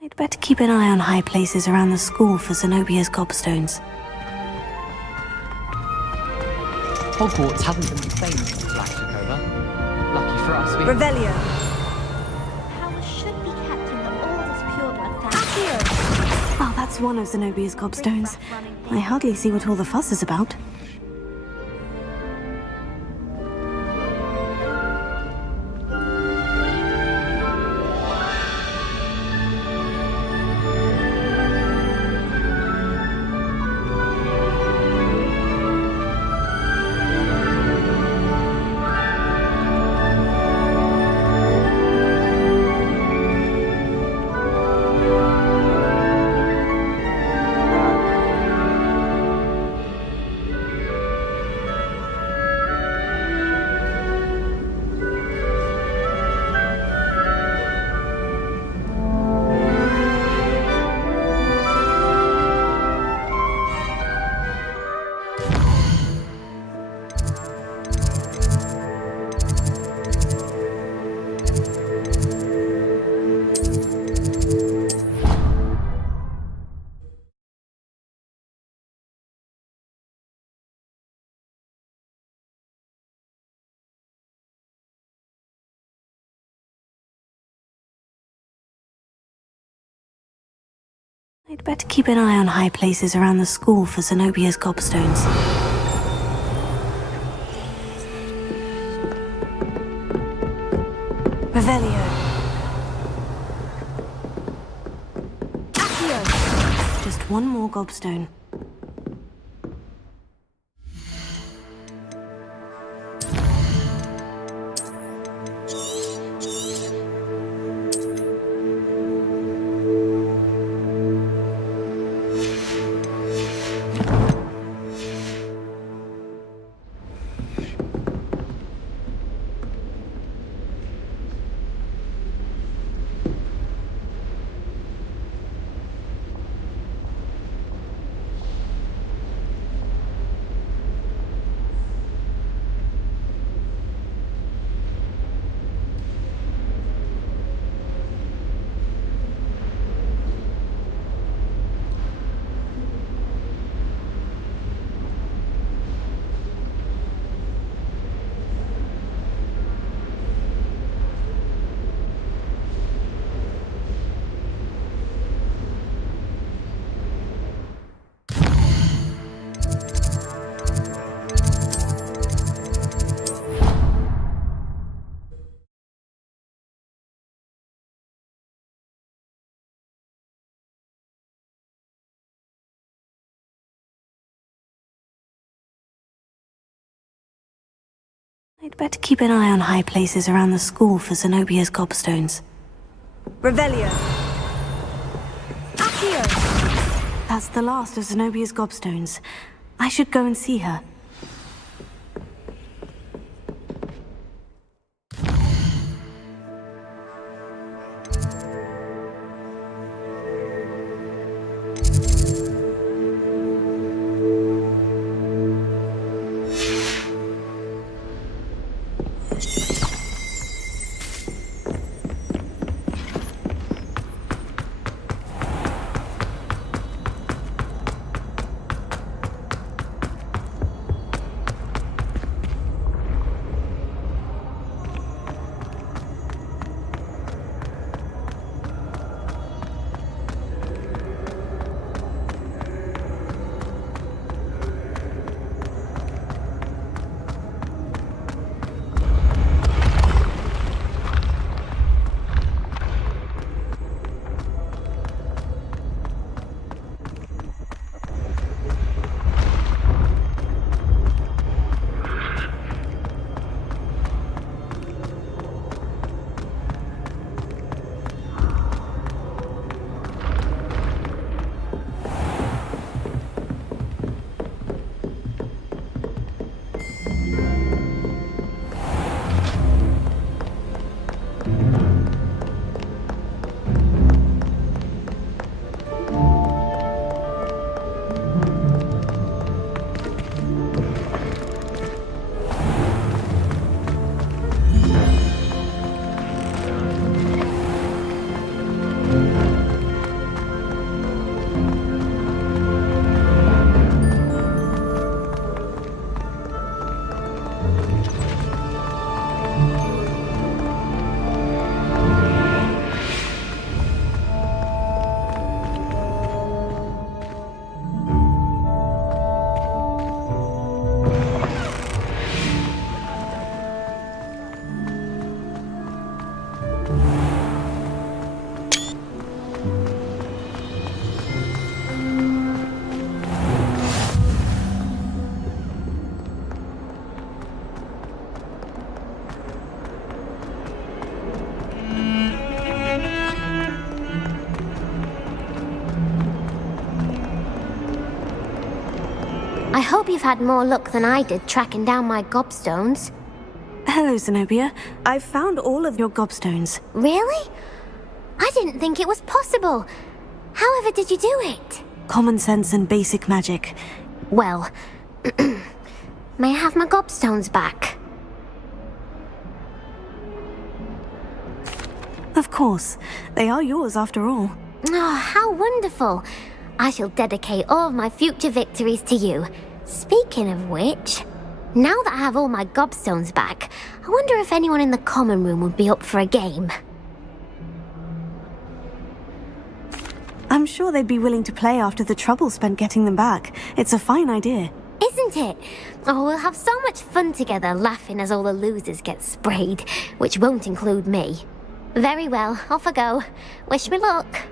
I'd better keep an eye on high places around the school for Zenobia's gobstones. Hogwarts hasn't been the same since Black took over. Lucky for us, we... Revelio. Power should be kept in the oldest pureblood family. Oh, that's one of Zenobia's gobstones. I hardly see what all the fuss is about. I'd better keep an eye on high places around the school for Zenobia's gobstones. Revelio. Accio. Just one more gobstone. I'd better keep an eye on high places around the school for Zenobia's gobstones. Revelio. Accio! That's the last of Zenobia's gobstones. I should go and see her. I hope you've had more luck than I did tracking down my gobstones. Hello, Zenobia. I've found all of your gobstones. Really? I didn't think it was possible. However did you do it? Common sense and basic magic. Well, may I have my gobstones back? Of course. They are yours after all. Oh, how wonderful. I shall dedicate all of my future victories to you. Speaking of which, now that I have all my gobstones back, I wonder if anyone in the common room would be up for a game. I I'm sure they'd be willing to play after the trouble spent getting them back. It's a fine idea. Isn't it? Oh, we'll have so much fun together, laughing as all the losers get sprayed, which won't include me. Very well, off I go. Wish me luck.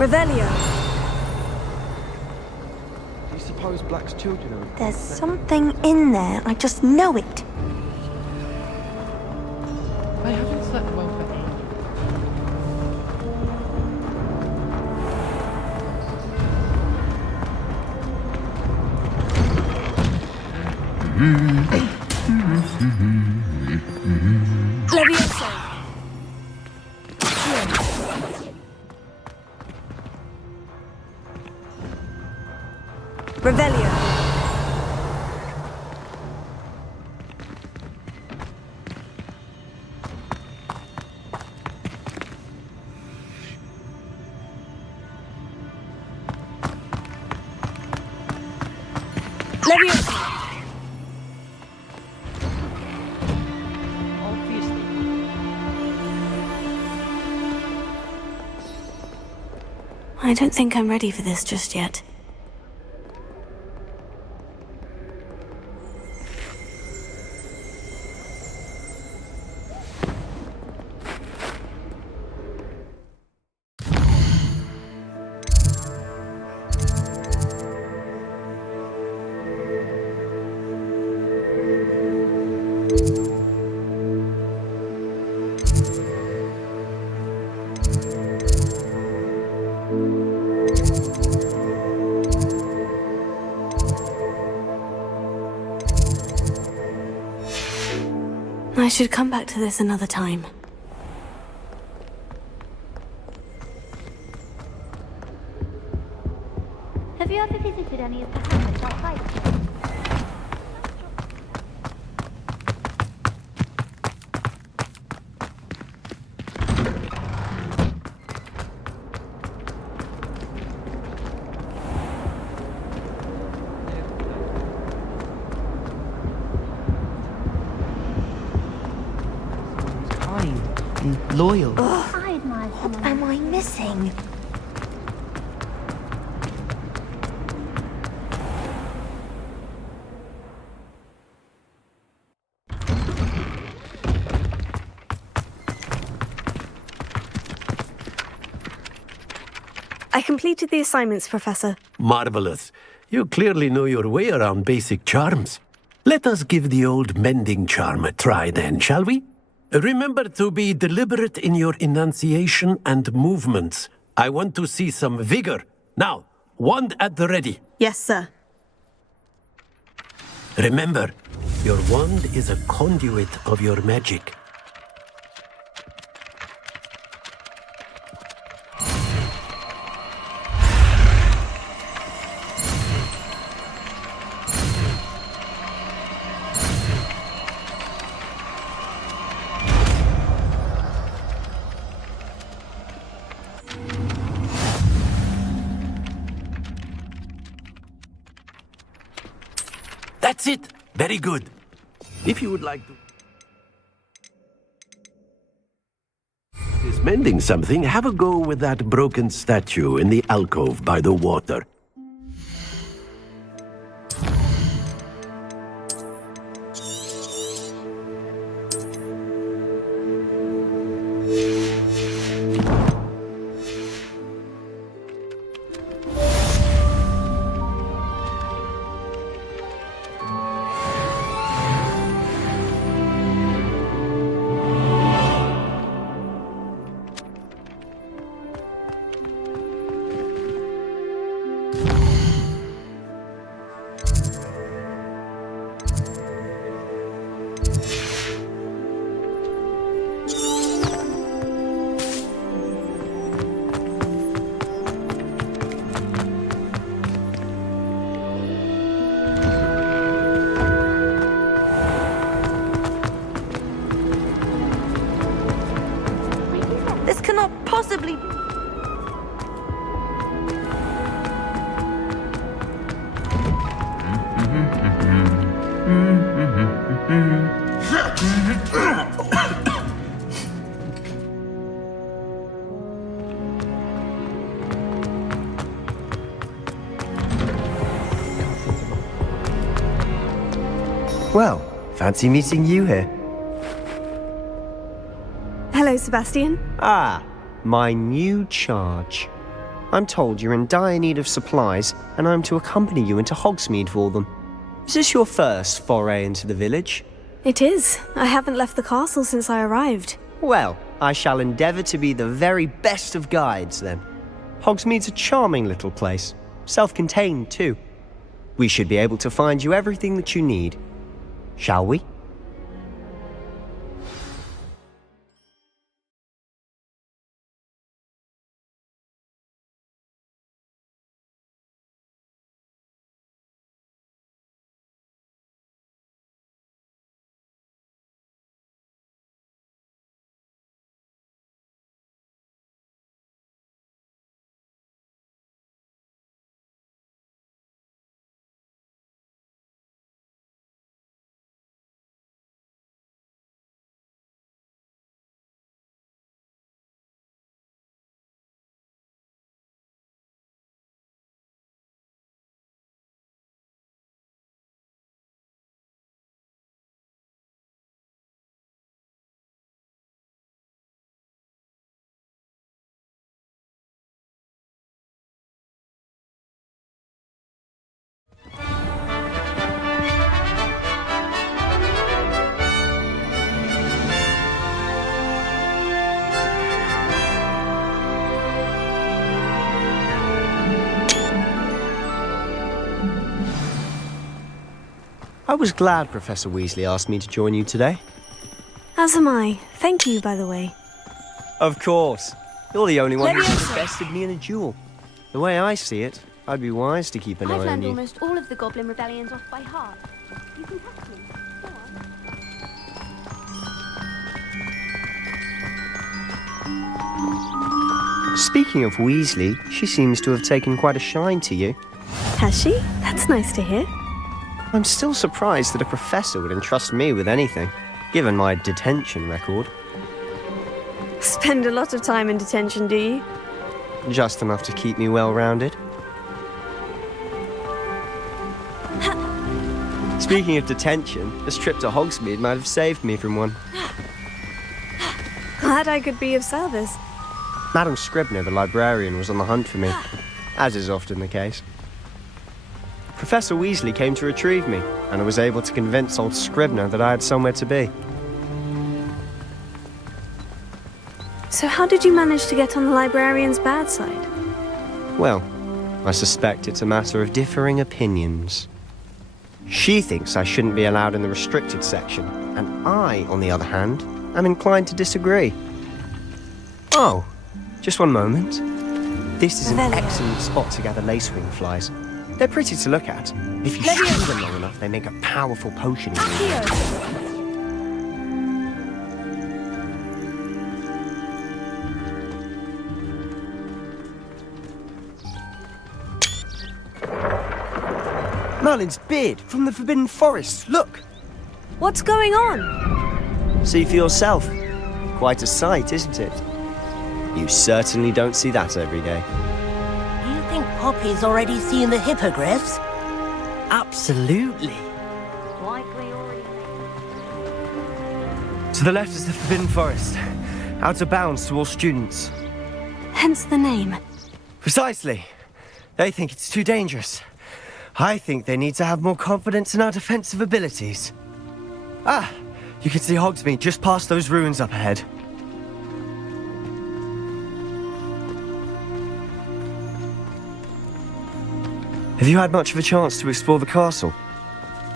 Revelio. Do you suppose Black's children are... There's something in there. I just know it. They haven't slept well for ages. Levioso. Revelio. Levioso. I don't think I'm ready for this just yet. I should come back to this another time. Have you ever visited any of the hamlets outside? Loyal. I admire What am I missing? I completed the assignments, Professor. Marvelous. You clearly know your way around basic charms. Let us give the old mending charm a try then, shall we? Remember to be deliberate in your enunciation and movements. I want to see some vigor. Now, wand at the ready. Yes, sir. Remember, your wand is a conduit of your magic. That's it. Very good. If you would like to... Is mending something, have a go with that broken statue in the alcove by the water. This cannot possibly... Well, fancy meeting you here. Hello, Sebastian. Ah, my new charge. I'm told you're in dire need of supplies, and I'm to accompany you into Hogsmeade for them. Is this your first foray into the village? It is. I haven't left the castle since I arrived. Well, I shall endeavour to be the very best of guides, then. Hogsmeade's a charming little place. Self-contained, too. We should be able to find you everything that you need. Shall we? I was glad Professor Weasley asked me to join you today. As am I. Thank you, by the way. Of course. You're the only one who's Leviosa. bested me in a duel. The way I see it, I'd be wise to keep an I've eye on learned you. almost all of the Goblin rebellions off by heart. You can test me. Go on. Speaking of Weasley, she seems to have taken quite a shine to you. Has she? That's nice to hear. I'm still surprised that a professor would entrust me with anything, given my detention record. Spend a lot of time in detention, do you? Just enough to keep me well-rounded. Speaking of detention, this trip to Hogsmeade might have saved me from one. Glad I could be of service. Madam Scribner, the librarian, was on the hunt for me, as is often the case. Professor Weasley came to retrieve me, and I was able to convince old Scribner that I had somewhere to be. So how did you manage to get on the librarian's bad side? Well, I suspect it's a matter of differing opinions. She thinks I shouldn't be allowed in the restricted section, and I, on the other hand, am inclined to disagree. Oh, just one moment. This is an excellent spot to gather lacewing flies. They're pretty to look at. If you chew them long enough, they make a powerful potion. Merlin's beard from the Forbidden Forest. Look! What's going on? See for yourself. Quite a sight, isn't it? You certainly don't see that every day. Do you think Poppy's already seen the hippogriffs? Absolutely. Likely already. To the left is the Forbidden Forest. Out of bounds to all students. Hence the name. Precisely. They think it's too dangerous. I think they need to have more confidence in our defensive abilities. Ah, you can see Hogsmeade just past those ruins up ahead. Have you had much of a chance to explore the castle?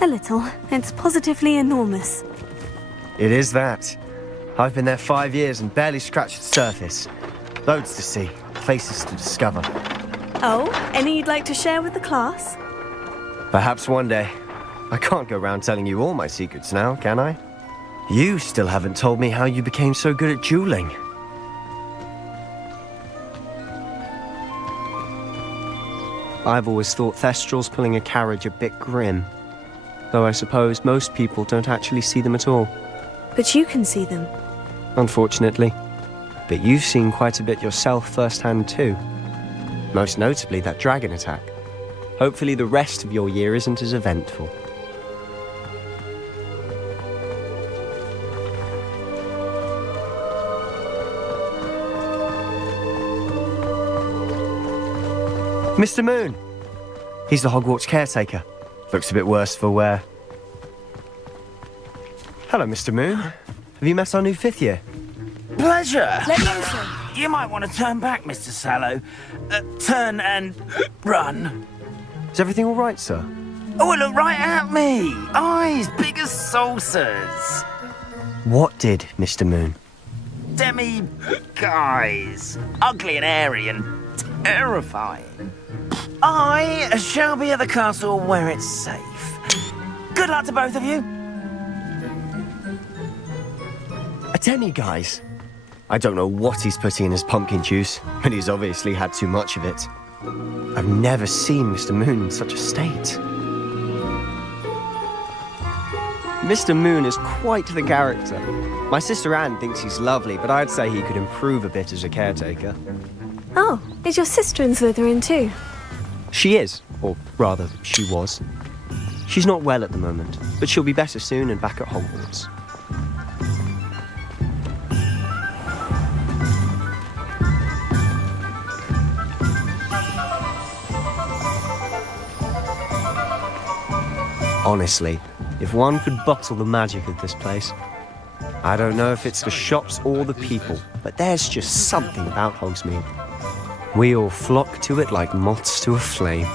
A little. It's positively enormous. It is that. I've been there 5 years and barely scratched the surface. Loads to see, places to discover. Oh, any you'd like to share with the class? Perhaps one day. I can't go around telling you all my secrets now, can I? You still haven't told me how you became so good at dueling. I've always thought Thestrals pulling a carriage a bit grim. Though I suppose most people don't actually see them at all. But you can see them. Unfortunately. But you've seen quite a bit yourself firsthand too. Most notably that dragon attack. Hopefully the rest of your year isn't as eventful. Mr. Moon! He's the Hogwarts caretaker. Looks a bit worse for wear. Hello, Mr. Moon. Have you met our new 5th year? Pleasure. You might want to turn back, Mr. Sallow. Turn and run. Is everything all right, sir? Oh, look right at me. Eyes big as saucers. What did, Mr. Moon? Guys. Ugly and airy and terrifying. I shall be at the castle where it's safe. Good luck to both of you. A demi-guise? I don't know what he's putting in his pumpkin juice, but he's obviously had too much of it. I've never seen Mr. Moon in such a state. Mr. Moon is quite the character. My sister Anne thinks he's lovely, but I'd say he could improve a bit as a caretaker. Oh, is your sister in Slytherin too? She is, or rather, she was. She's not well at the moment, but she'll be better soon and back at Hogwarts. Honestly, if one could bottle the magic of this place. I don't know if it's the shops or the people, but there's just something about Hogsmeade. We all flock to it like moths to a flame.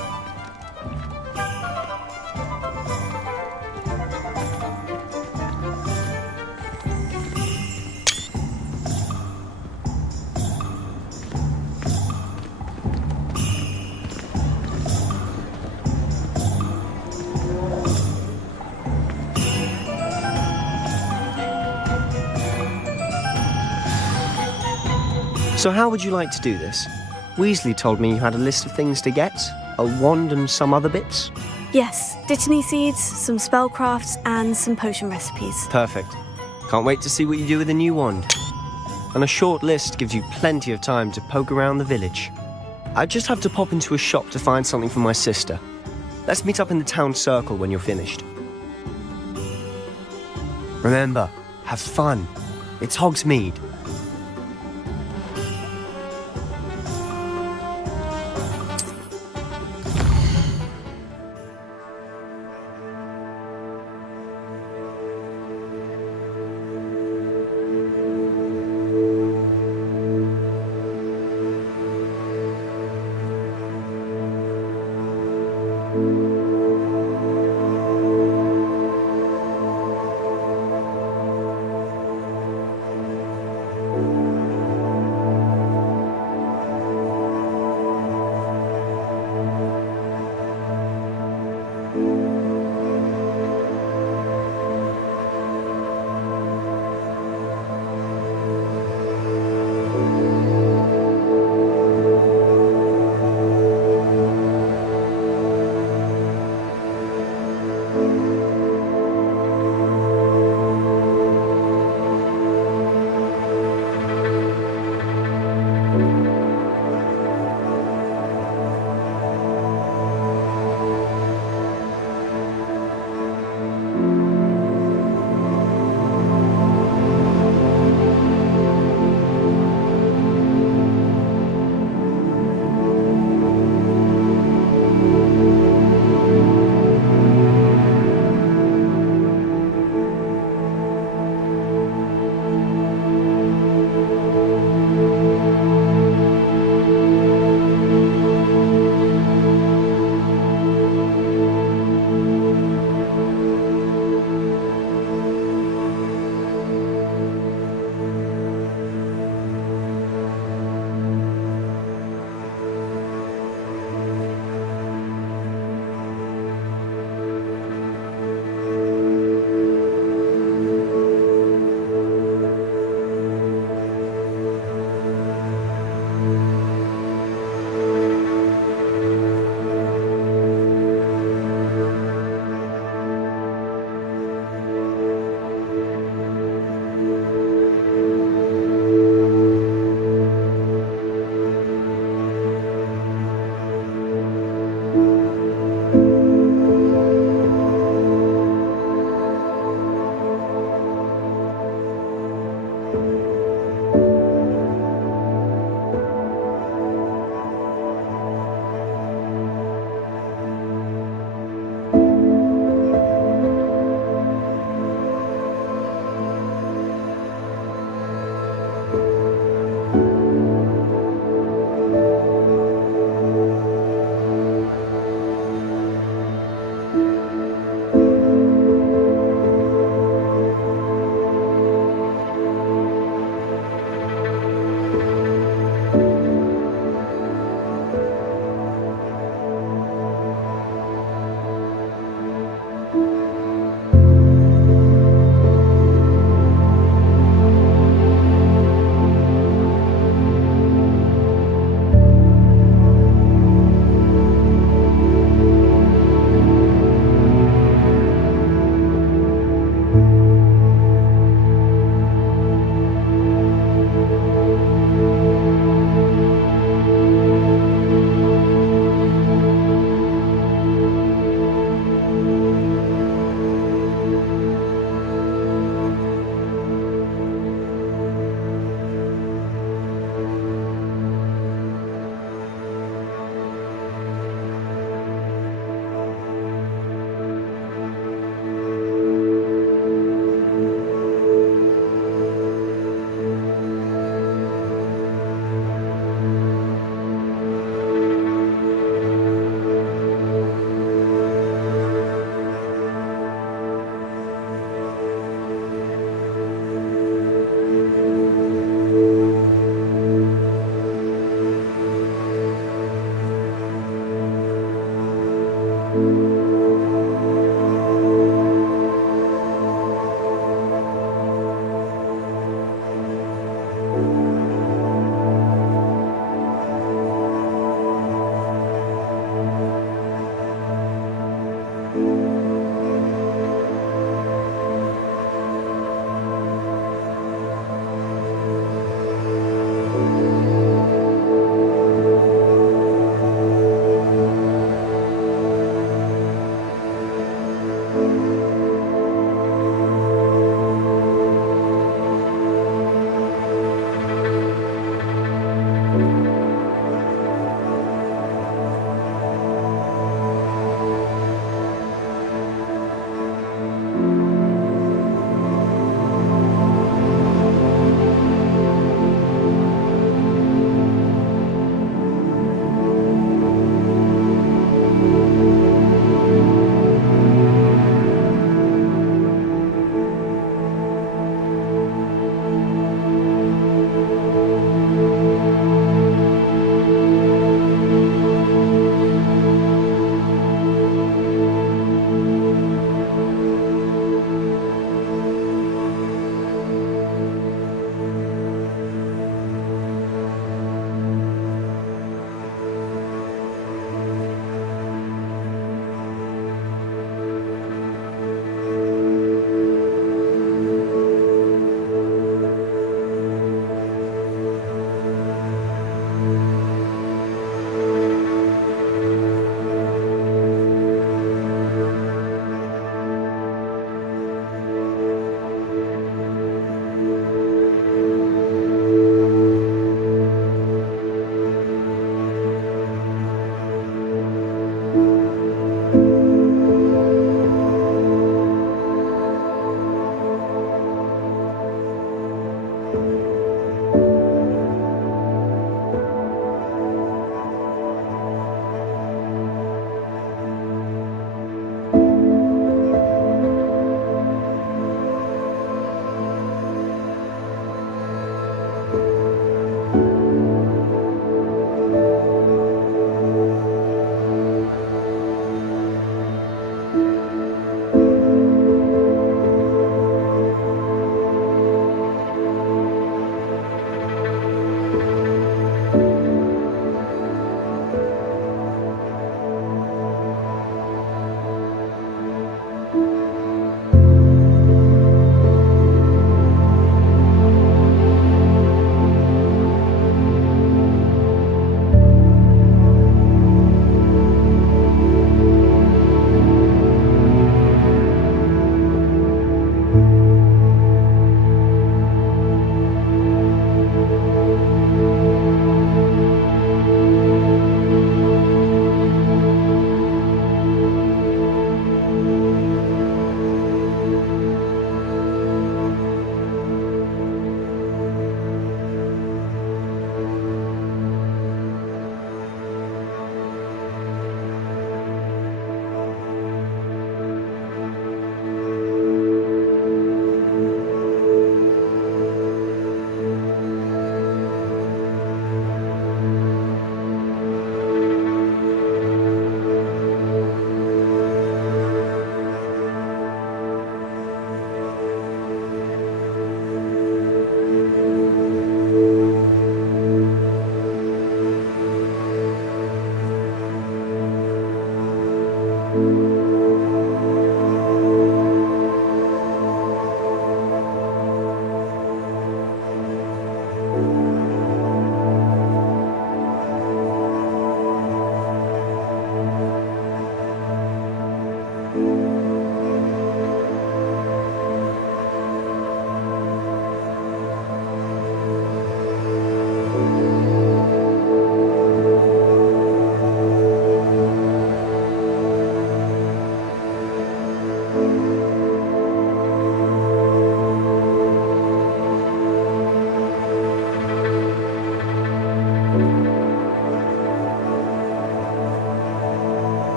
So how would you like to do this? Weasley told me you had a list of things to get, a wand and some other bits. Yes, dittany seeds, some spellcrafts, and some potion recipes. Perfect. Can't wait to see what you do with the new wand. And a short list gives you plenty of time to poke around the village. I just have to pop into a shop to find something for my sister. Let's meet up in the town circle when you're finished. Remember, have fun. It's Hogsmeade.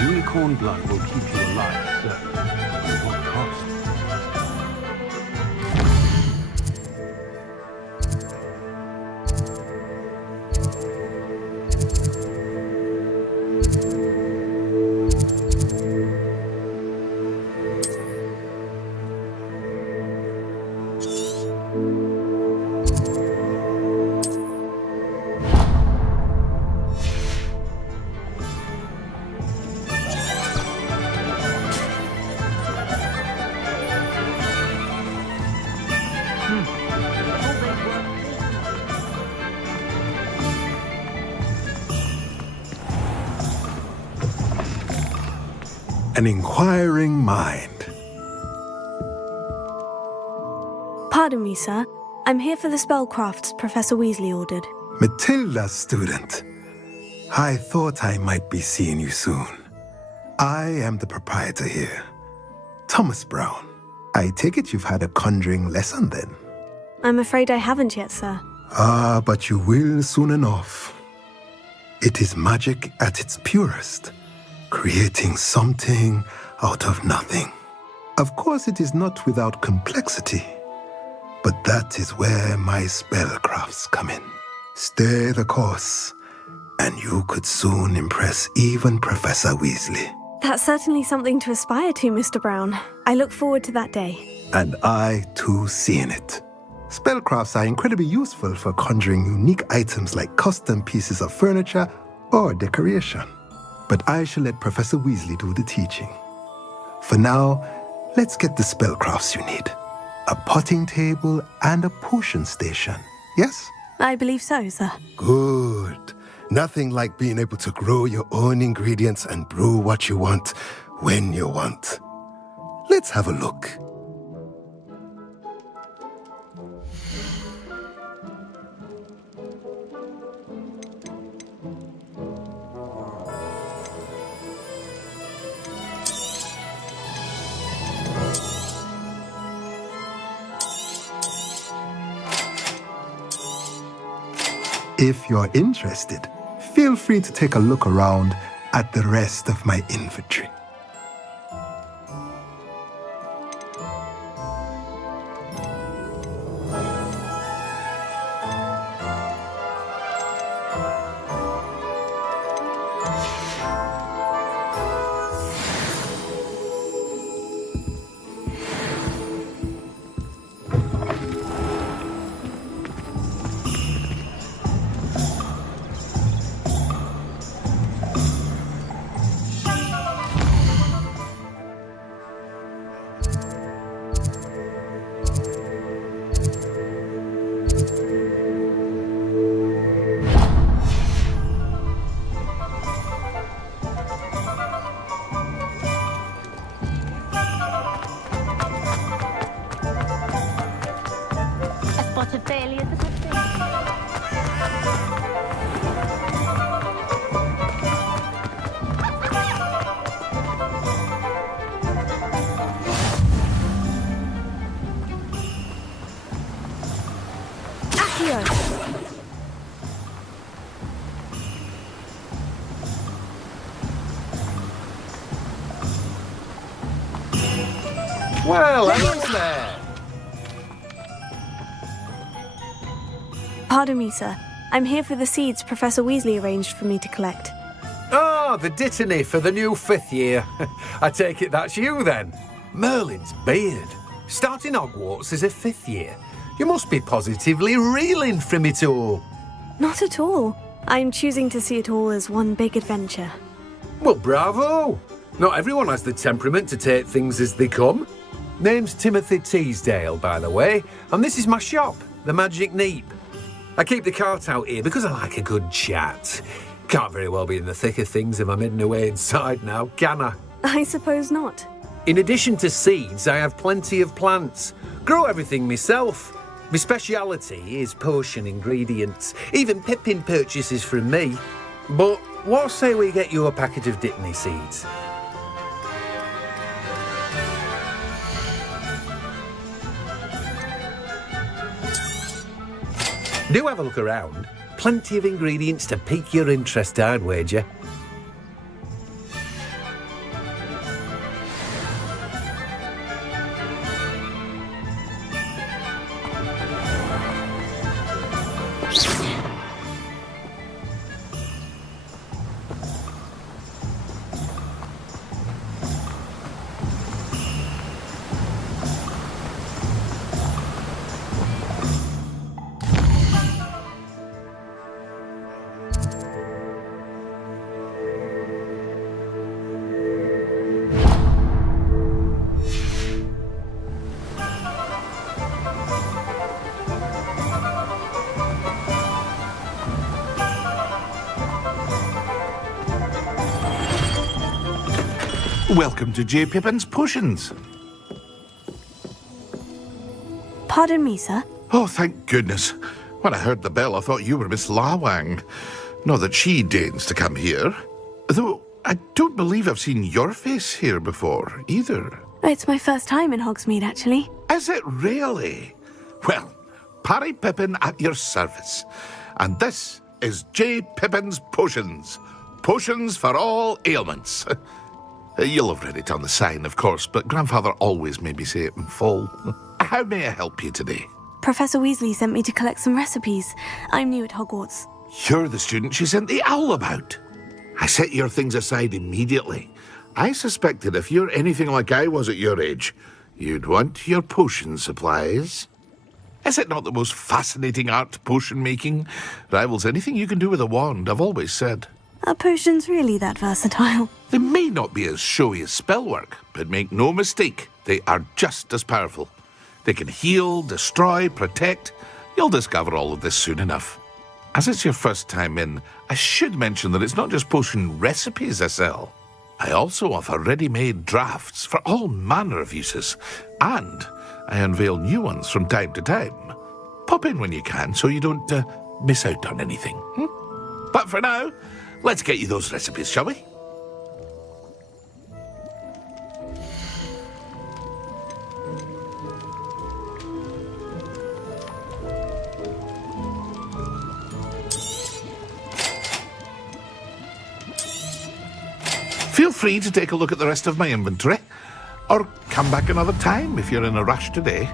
Unicorn blood will keep you alive, certainly. At what cost? An inquiring mind. Pardon me, sir. I'm here for the spellcrafts Professor Weasley ordered. Matilda's student. I thought I might be seeing you soon. I am the proprietor here, Thomas Brown. I take it you've had a conjuring lesson then? I'm afraid I haven't yet, sir. Ah, but you will soon enough. It is magic at its purest, creating something out of nothing. Of course, it is not without complexity, but that is where my spellcrafts come in. Stay the course, and you could soon impress even Professor Weasley. That's certainly something to aspire to, Mr. Brown. I look forward to that day. And I, too, seeing it. Spellcrafts are incredibly useful for conjuring unique items like custom pieces of furniture or decoration. But I shall let Professor Weasley do the teaching. For now, let's get the spellcrafts you need. A potting table and a potion station, yes? I believe so, sir. Good. Nothing like being able to grow your own ingredients and brew what you want when you want. Let's have a look. If you're interested, feel free to take a look around at the rest of my inventory. Well, hello there. Pardon me, sir. I'm here for the seeds Professor Weasley arranged for me to collect. Ah, the dittany for the new 5th year. I take it that's you then. Merlin's beard. Starting Hogwarts as a 5th year. You must be positively reeling from it all. Not at all. I'm choosing to see it all as one big adventure. Well, bravo. Not everyone has the temperament to take things as they come. Name's Timothy Teasdale, by the way, and this is my shop, the Magic Neep. I keep the cart out here because I like a good chat. Can't very well be in the thick of things if I'm hidden away inside now, can I? I suppose not. In addition to seeds, I have plenty of plants. Grow everything myself. My speciality is potion ingredients. Even Pippin purchases from me. But what say we get you a packet of Dittany seeds? Do have a look around. Plenty of ingredients to pique your interest, I'd wager. Welcome to J. Pippin's Potions. Pardon me, sir. Oh, thank goodness. When I heard the bell, I thought you were Miss Lawang. Not that she deigns to come here. Though I don't believe I've seen your face here before, either. It's my first time in Hogsmeade, actually. Is it really? Well, Parry Pippin at your service. And this is J. Pippin's Potions. Potions for all ailments. You'll have read it on the sign, of course, but Grandfather always made me say it in full. How may I help you today? Professor Weasley sent me to collect some recipes. I'm new at Hogwarts. You're the student she sent the owl about. I set your things aside immediately. I suspected if you're anything like I was at your age, you'd want your potion supplies. Is it not the most fascinating art, potion making? Rivals anything you can do with a wand, I've always said. Are potions really that versatile? They may not be as showy as spellwork, but make no mistake, they are just as powerful. They can heal, destroy, protect. You'll discover all of this soon enough. As it's your first time in, I should mention that it's not just potion recipes I sell. I also offer ready-made drafts for all manner of uses, and I unveil new ones from time to time. Pop in when you can so you don't miss out on anything. But for now, let's get you those recipes, shall we? Feel free to take a look at the rest of my inventory, or come back another time if you're in a rush today.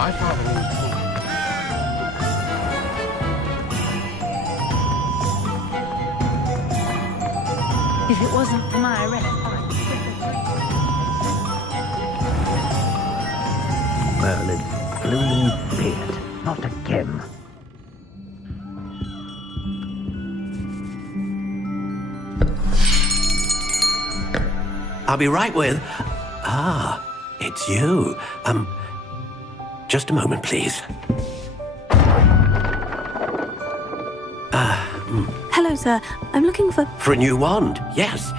My father always told me. If it wasn't for my arrest, Merlin, blooming beard. Not again. I'll be right with... Ah, it's you. Just a moment, please. Hello, sir. I'm looking for... For a new wand, yes.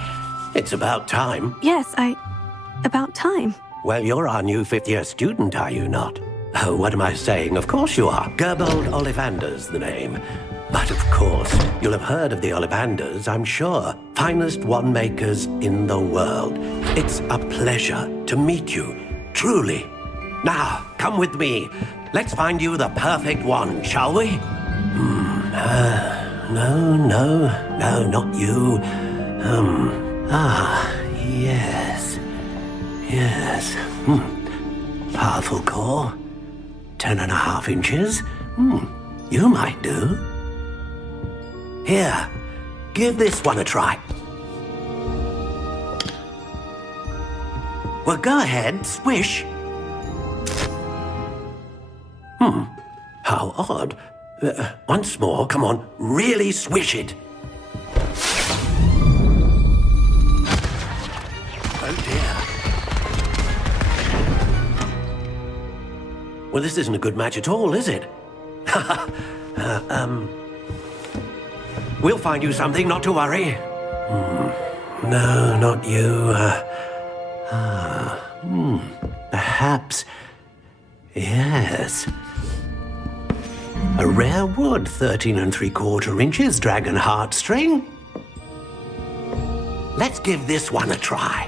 It's about time. Yes, about time. Well, you're our new fifth-year student, are you not? Oh, what am I saying? Of course you are. Gerbold Ollivander's the name. But of course, you'll have heard of the Ollivanders, I'm sure. Finest wand makers in the world. It's a pleasure to meet you, truly. Now, come with me. Let's find you the perfect wand, shall we? No, not you. Yes. Powerful core. 10.5 inches. You might do. Here, give this one a try. Well, go ahead, swish. How odd. Once more, come on, really swish it. Oh dear. Well, this isn't a good match at all, is it? We'll find you something, not to worry. No, not you. Perhaps. Yes. A rare wood, 13 3/4 inches, dragon heartstring. Let's give this one a try.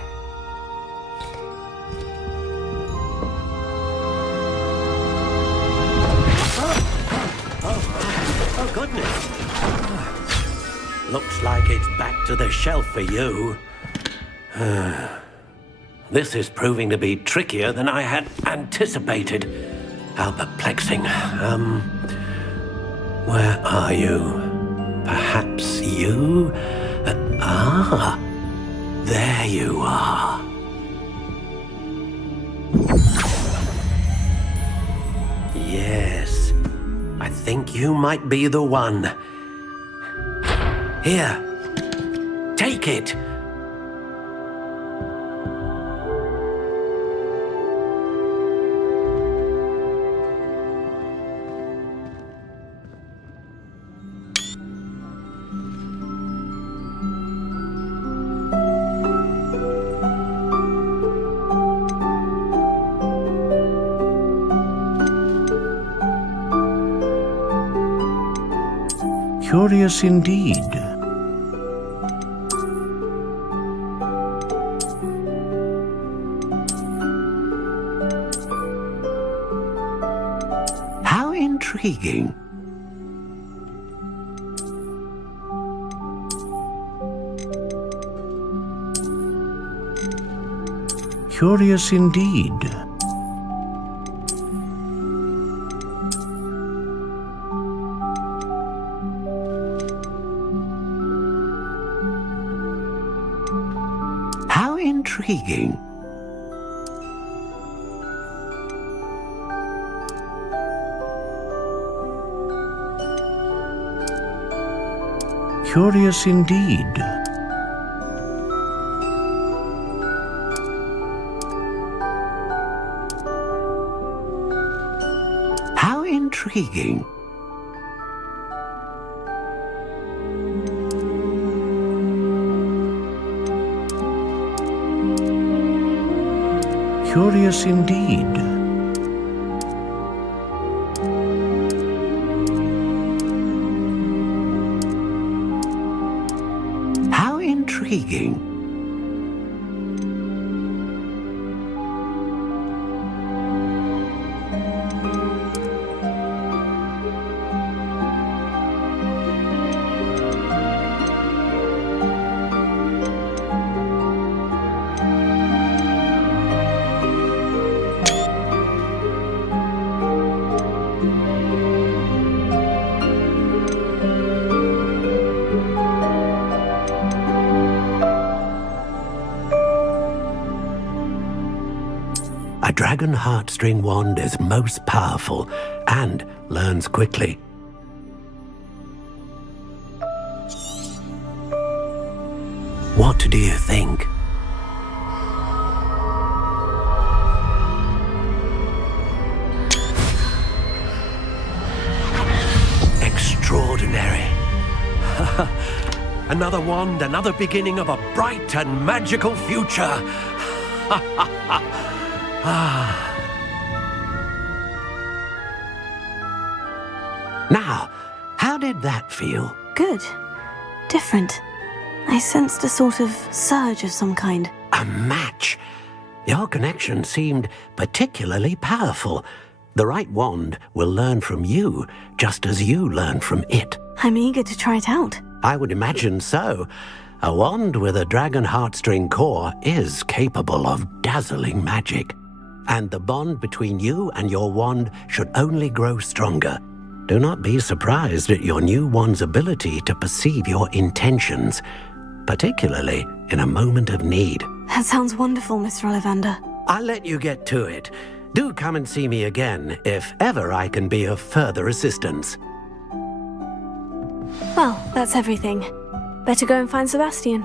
Oh, goodness. Looks like it's back to the shelf for you. This is proving to be trickier than I had anticipated. How perplexing. Where are you? Perhaps you? There you are. Yes, I think you might be the one. Here, take it. Curious indeed. How intriguing. Curious indeed. Intriguing. Curious indeed. How intriguing. Curious indeed. How intriguing. dragon heartstring wand is most powerful and learns quickly. What do you think? Extraordinary. Another wand, another beginning of a bright and magical future. Now, how did that feel? Good. Different. I sensed a sort of surge of some kind. A match. Your connection seemed particularly powerful. The right wand will learn from you, just as you learn from it. I'm eager to try it out. I would imagine so. A wand with a dragon heartstring core is capable of dazzling magic. And the bond between you and your wand should only grow stronger. Do not be surprised at your new wand's ability to perceive your intentions, particularly in a moment of need. That sounds wonderful, Mr. Ollivander. I'll let you get to it. Do come and see me again if ever I can be of further assistance. Well, that's everything. Better go and find Sebastian.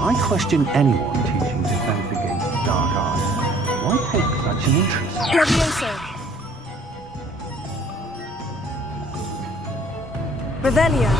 I question anyone teaching defense against the dark arts. Why take such an interest? Levioso. Revelio.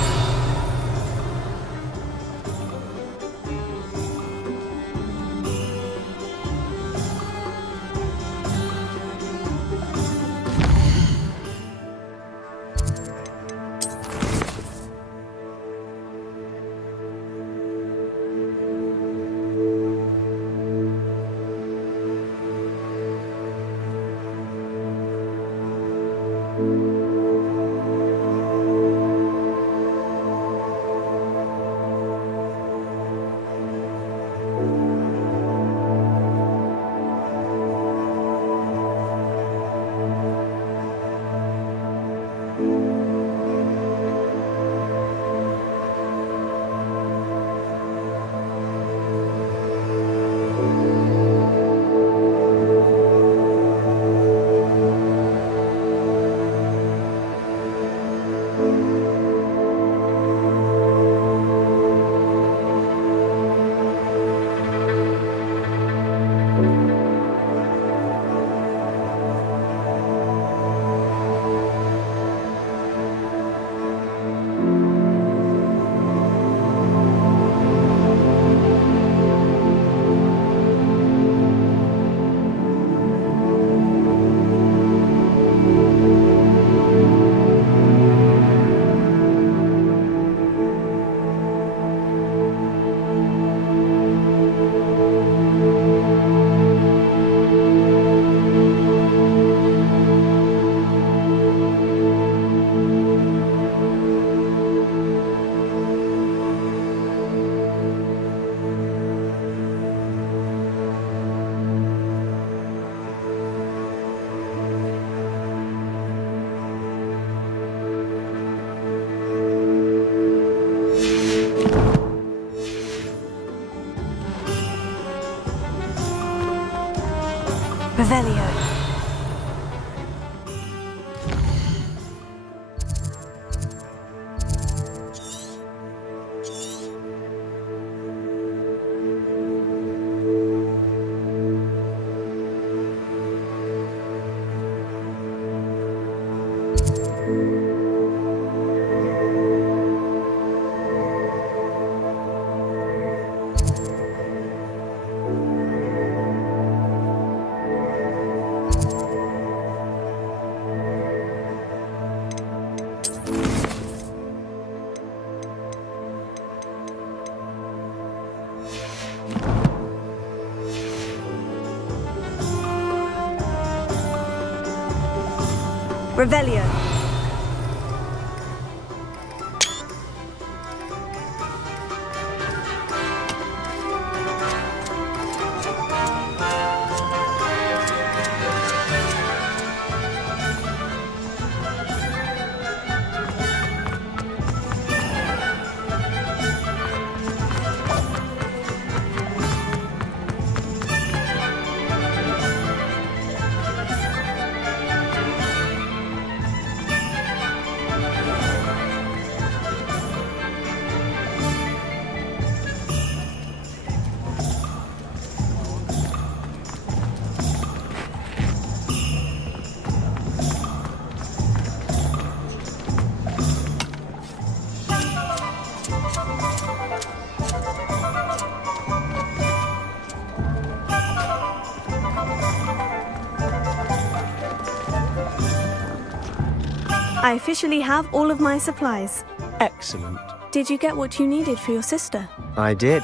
Revelio. I officially have all of my supplies. Excellent. Did you get what you needed for your sister? I did.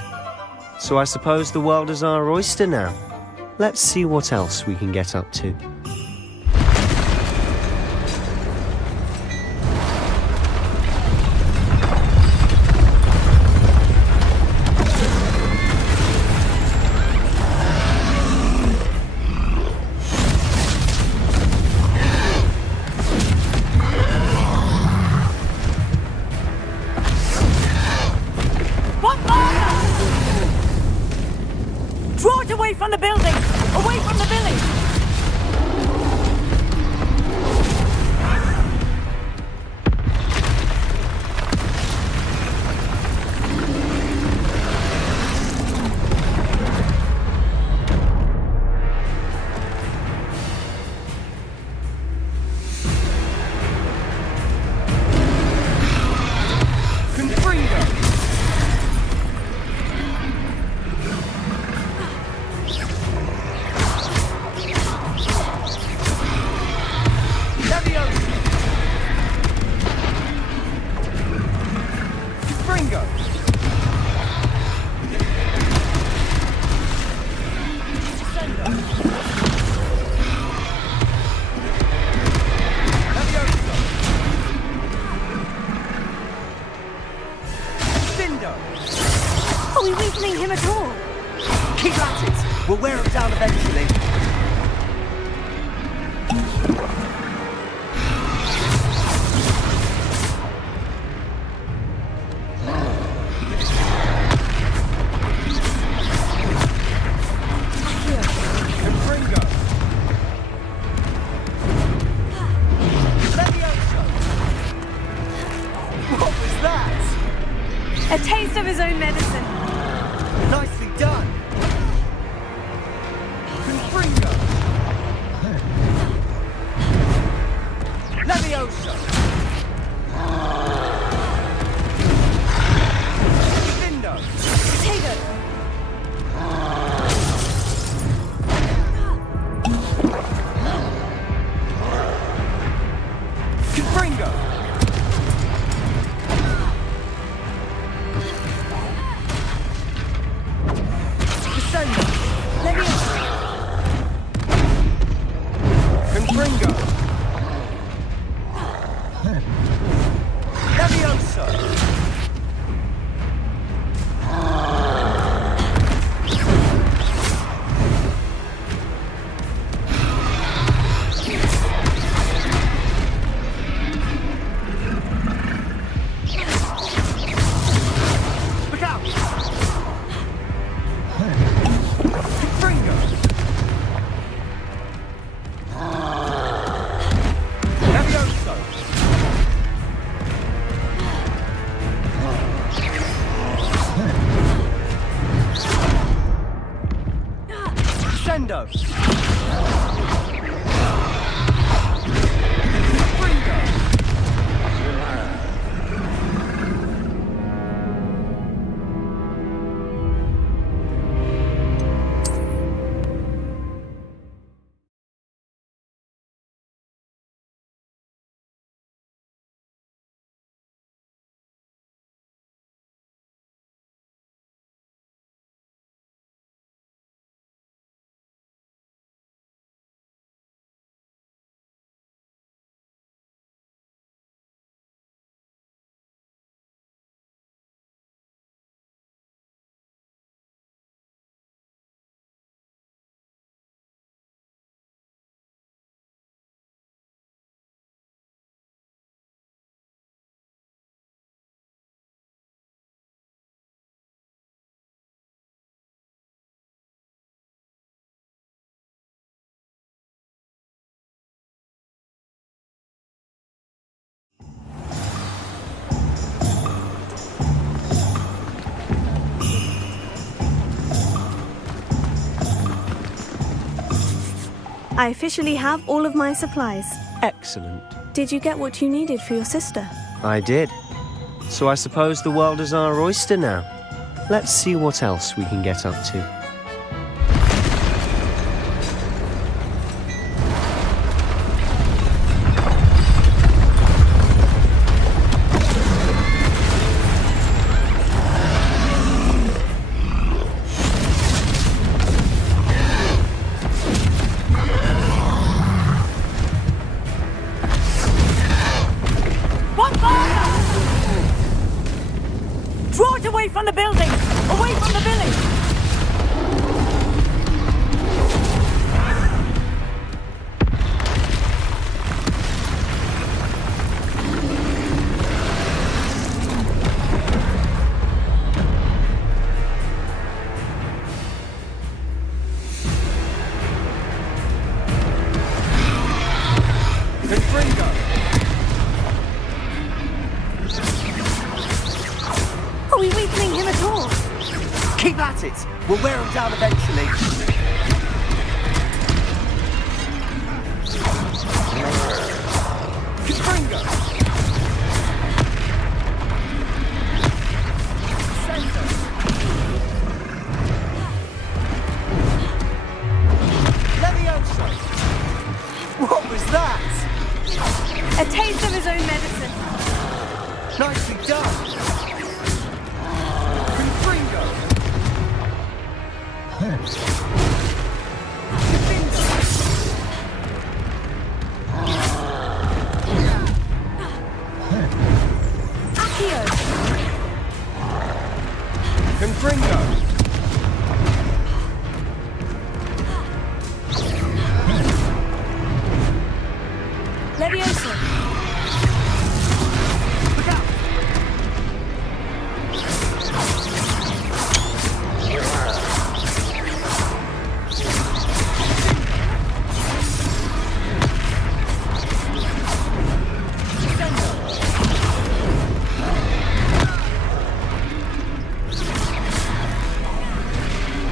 So I suppose the world is our oyster now. Let's see what else we can get up to. Draw it away from the building! Away from the village! Are we weakening him at all? Keep at it! We'll wear him down eventually. What was that? A taste of his own medicine. Nicely done. Confringo. Levioso. Findo. Potato. Confringo. Confringo. Levioso. Look out! Confringo. Levioso. Sendo. I officially have all of my supplies. Excellent. Did you get what you needed for your sister? I did. So I suppose the world is our oyster now. Let's see what else we can get up to. Draw it away from the building! Away from the village! Are we weakening him at all? Keep at it! We'll wear him down eventually. Confringo! Leviosa! What was that? A taste of his own medicine. Nicely done! Confringo! Leviosa! Look out!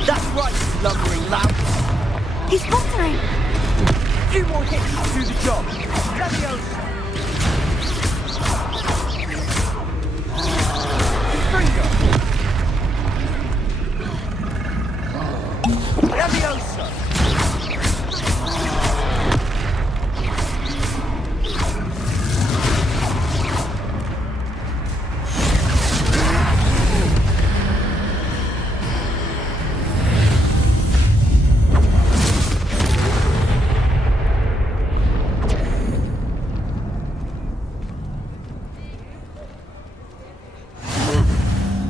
That's right, lumbering lout. He's faltering. Few more hits to do the job. Leviosa! Confringo! Leviosa!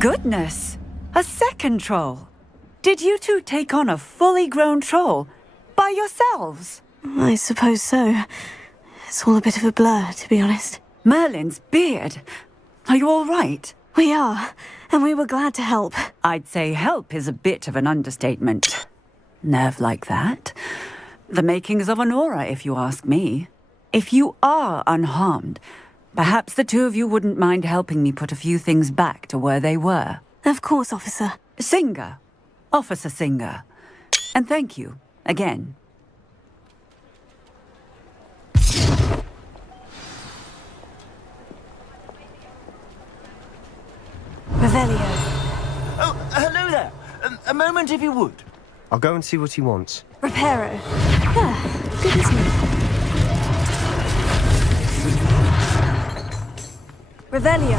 Goodness! A second troll! Did you two take on a fully grown troll by yourselves? I suppose so. It's all a bit of a blur, to be honest. Merlin's beard. Are you all right? We are, and we were glad to help. I'd say help is a bit of an understatement. Nerve like that. The makings of an aura, if you ask me. If you are unharmed, perhaps the two of you wouldn't mind helping me put a few things back to where they were. Of course, officer. Singer. Officer Singer. And thank you, again. Revelio. Oh, hello there. A moment if you would. I'll go and see what he wants. Reparo. Ah, good, isn't it? Revelio.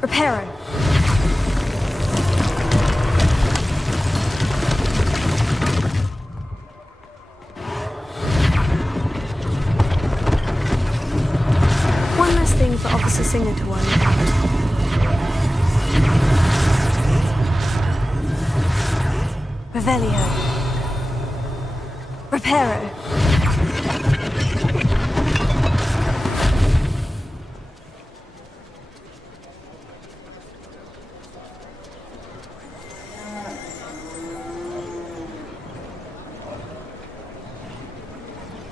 Reparo. One less thing for Officer Singer to worry about. Revelio. Reparo.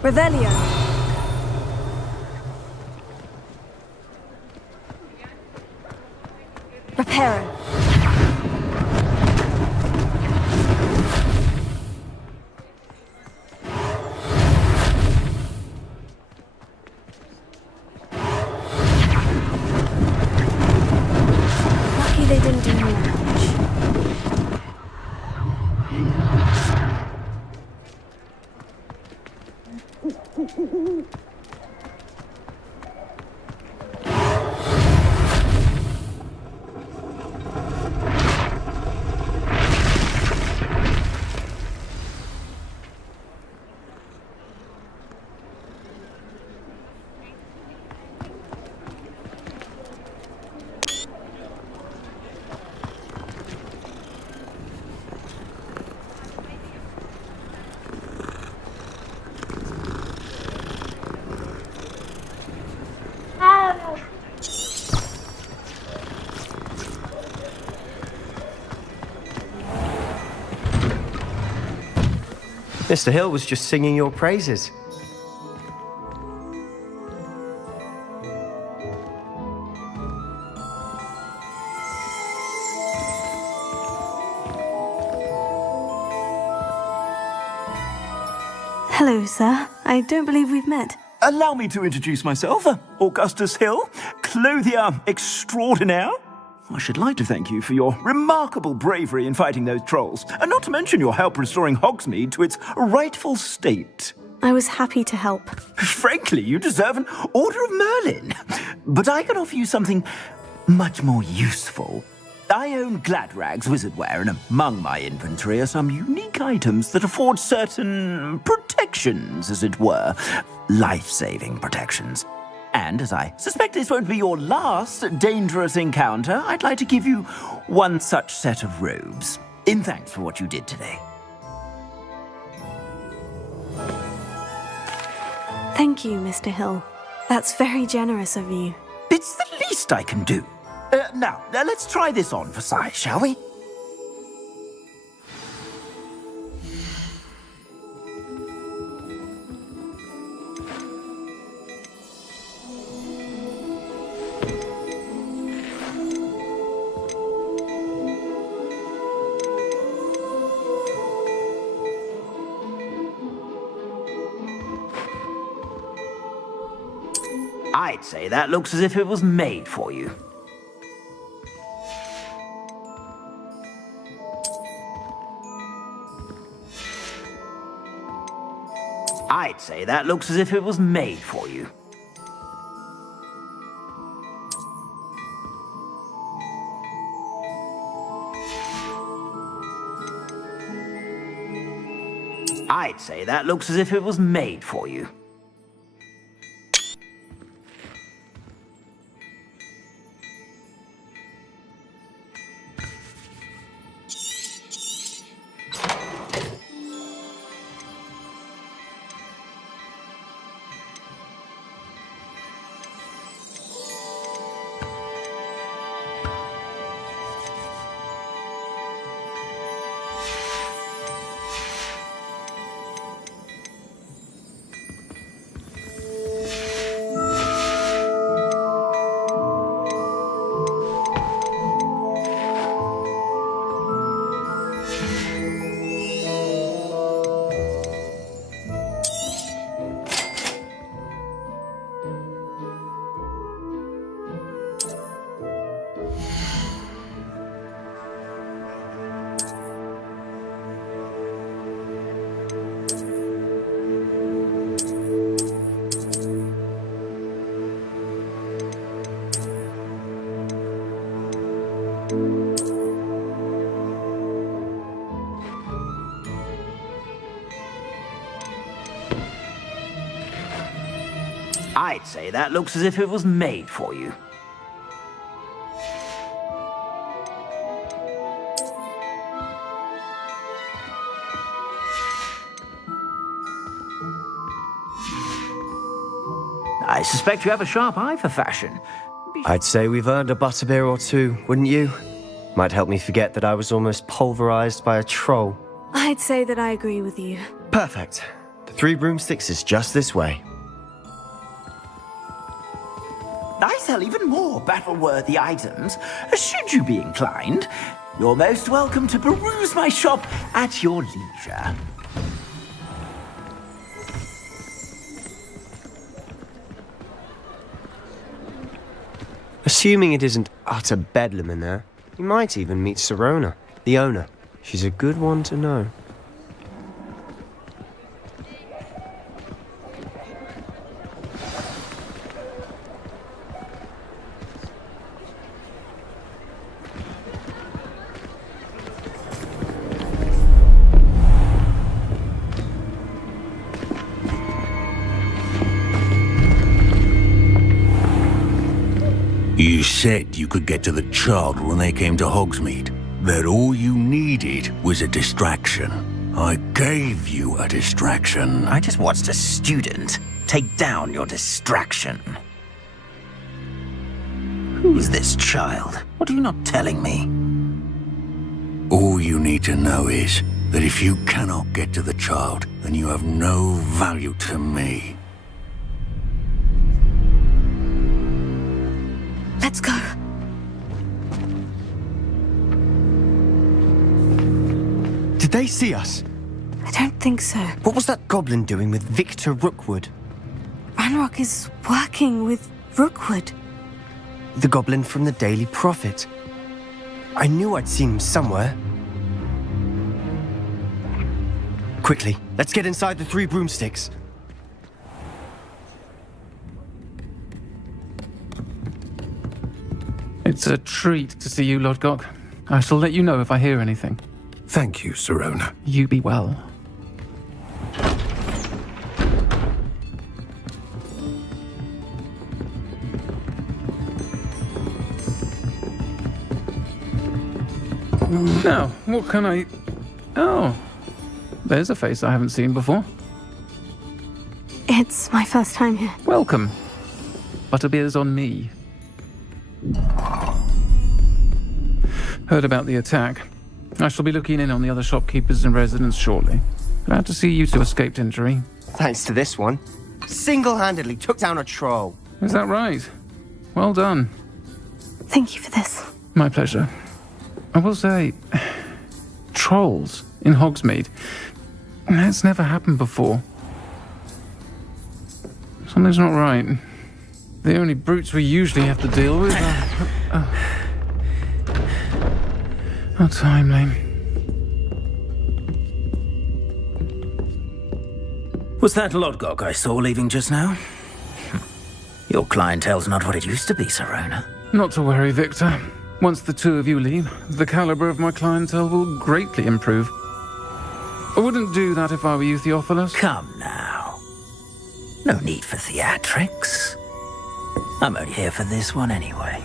Revelio. Reparo. Mr. Hill was just singing your praises. Hello, sir. I don't believe we've met. Allow me to introduce myself, Augustus Hill, clothier extraordinaire. I should like to thank you for your remarkable bravery in fighting those trolls, and not to mention your help restoring Hogsmeade to its rightful state. I was happy to help. Frankly, you deserve an Order of Merlin. But I can offer you something much more useful. I own Gladrag's wizardware, and among my inventory are some unique items that afford certain protections, as it were. Life-saving protections. And as I suspect this won't be your last dangerous encounter, I'd like to give you one such set of robes, in thanks for what you did today. Thank you, Mr. Hill. That's very generous of you. It's the least I can do. Now, let's try this on for size, shall we? I'd say that looks as if it was made for you. I'd say that looks as if it was made for you. I'd say that looks as if it was made for you. I'd say that looks as if it was made for you. I suspect you have a sharp eye for fashion. I'd say we've earned a butterbeer or two, wouldn't you? Might help me forget that I was almost pulverized by a troll. I'd say that I agree with you. Perfect. The 3 broomsticks is just this way. I sell even more battle-worthy items. Should you be inclined, you're most welcome to peruse my shop at your leisure. Assuming it isn't utter bedlam in there, you might even meet Sirona, the owner. She's a good one to know. You said you could get to the child when they came to Hogsmeade. That all you needed was a distraction. I gave you a distraction. I just watched a student take down your distraction. Who is this child? What are you not telling me? All you need to know is, that if you cannot get to the child, then you have no value to me. Let's go. Did they see us? I don't think so. What was that goblin doing with Victor Rookwood? Ranrock is working with Rookwood. The goblin from the Daily Prophet. I knew I'd seen him somewhere. Quickly, let's get inside the 3 broomsticks. It's a treat to see you, Lodgok. I shall let you know if I hear anything. Thank you, Sirona. You be well. Now, what can I... Oh, there's a face I haven't seen before. It's my first time here. Welcome. Butterbeer's on me. Heard about the attack. I shall be looking in on the other shopkeepers and residents shortly. Glad to see you two escaped injury. Thanks to this one. Single-handedly took down a troll. Is that right? Well done. Thank you for this. My pleasure. I will say, trolls in Hogsmeade. That's never happened before. Something's not right. The only brutes we usually have to deal with are... How timely. Was that Lodgok I saw leaving just now? Your clientele's not what it used to be, Sirona. Not to worry, Victor. Once the 2 of you leave, the caliber of my clientele will greatly improve. I wouldn't do that if I were you, Theophilus. Come now. No need for theatrics. I'm only here for this one anyway.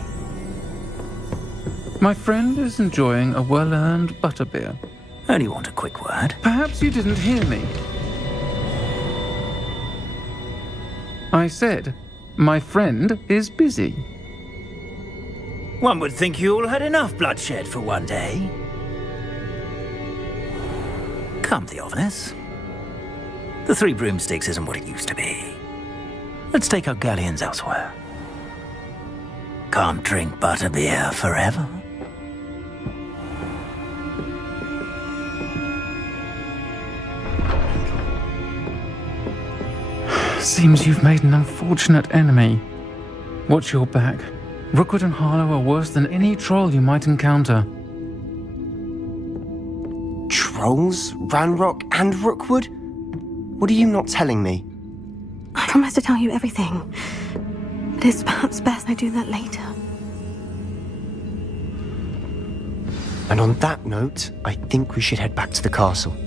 My friend is enjoying a well-earned butterbeer. Only want a quick word. Perhaps you didn't hear me. I said, my friend is busy. One would think you all had enough bloodshed for one day. Come, Theophilus. The 3 broomsticks isn't what it used to be. Let's take our galleons elsewhere. Can't drink butterbeer forever. Seems you've made an unfortunate enemy. Watch your back. Rookwood and Harlow are worse than any troll you might encounter. Trolls? Ranrock and Rookwood? What are you not telling me? I promise to tell you everything. But it's perhaps best I do that later. And on that note, I think we should head back to the castle.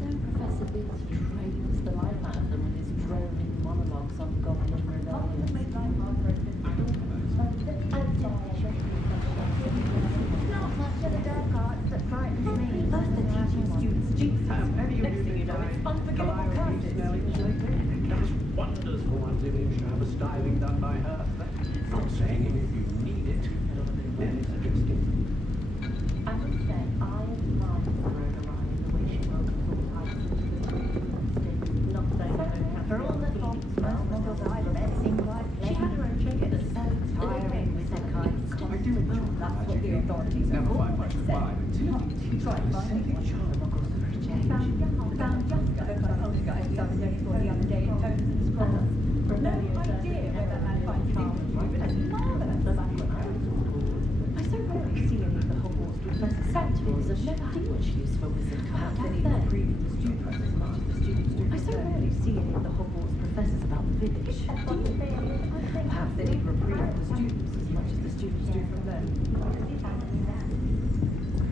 though Professor Biggs drains the life out of them with his droning monologues on Goblin Rebellion. Not much of the dark arts that frightens me. First the teaching students jinx us. Next thing you know, it's unforgivable curses. It does wonders for one's image to have a styling done by her. Not saying if you need it, then it's suggesting. I would say I admire Rhoda Ryan the way she welcomes all types into the group. Not saying I don't have For all the faults most models I've met seem quite plain. She had her own trick. It's so tiring with that kind of stuff. I do enjoy that's what the authorities have always said. Try finding one of the muggles for change. Found Jessica, the holy guy who was only for the other day in tones and scrolls. No idea whether that finds him, but it's marvellous. I so rarely see any of the Hogwarts professors' sanctuaries have never been much use for wizard cards. Perhaps they need reprieve for the students as much as the students do. I so rarely see any of the Hogwarts professors about the village. Perhaps they need reprieve for the students as much as the students do from them.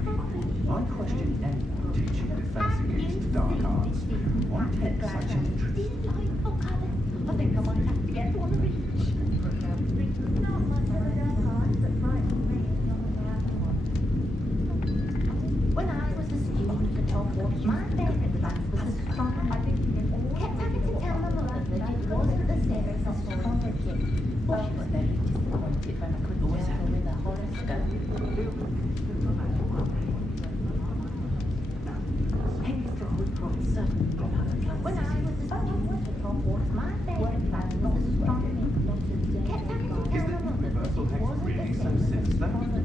I question anyone teaching defense against dark arts. Why take such an interest? Delightful colours. I think I might have to get one of each. Not much of the dark arts that frightens me is the only one. When I was a student at Hogwarts, my favourite class was astronomy. Kept having to tell my mother that it wasn't the same as astrology. Well, she was very disappointed when I couldn't tell her with a horoscope. When I was a student at Hogwarts, my favourite class was astronomy. Kept having to tell my mother that it wasn't the same as astrology.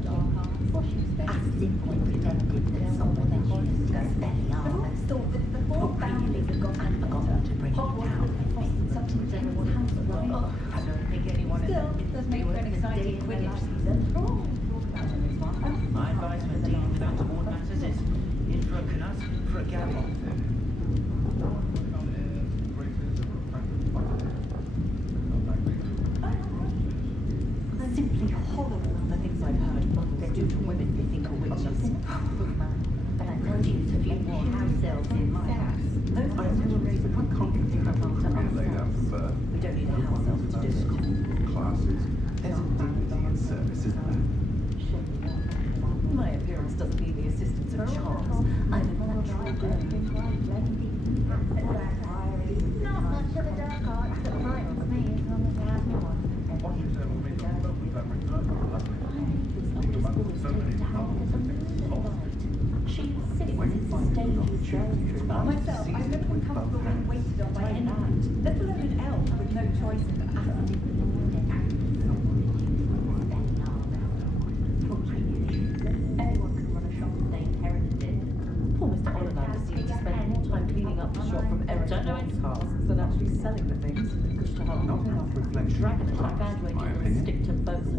I simply pretended that someone used a spelling arms. Thought that the four families had got and forgotten to bring it down with me. Such intense house of life. I don't think anyone still does make for an exciting Quidditch season. My advice when dealing with untoward matters is in for a canut, for a gamble. Simply horrible the things I've heard muggles do to women they think are witches. But I told you to few more house elves in my house. Those guys who were raised with complicated among to ourselves. We don't need a house elf to do it. Classes. There's a dignity in service, isn't there? My appearance doesn't need the assistance of charms. I'm a natural girl. Not much of the dark arts that frightens me as long as I have no one. She insists it's a stage show. Myself, I've never been comfortable being waited on by anyone, let alone an elf with no choice in the Anyone can run a shop if they inherited it. Poor Mr. Ollivander seems to spend more time cleaning up the shop from errant casks than actually selling the things. Good to have Not enough reflection. Dragon is a bad way to do and stick to boats and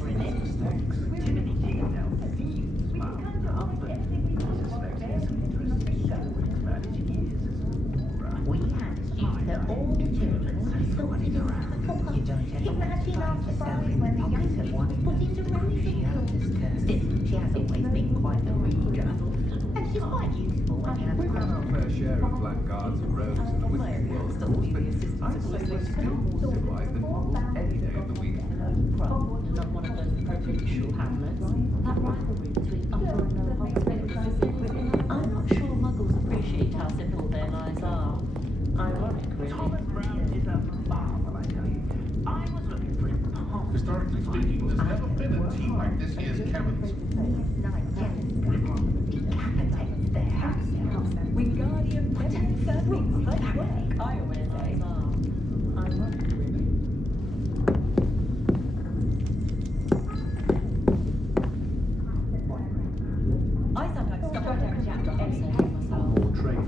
trains. Too many details. We had students at all the children's schools. Imagine our surprise when the youngest was put into raising schools. Still, she has always been quite a reader. And she's quite useful when you have We've had our fair share of blackguards and rogues in the wizarding world, of course, but I'd say we're still more civilized than almost any day of the week. Not one of those provincial hamlets. That rivalry between upper and lower Hogsmeade. I'm not sure muggles appreciate how simple their lives are. Ironic, really. Thomas Brown is a marvel, I tell you. I was looking for him. Historically speaking, there's never been a team like this year's Kevin's. Decapitates their house elves. Wingardium Leviosa, like work, I always say. Ironic, really. I sometimes stop right down and chat to anything. More trade.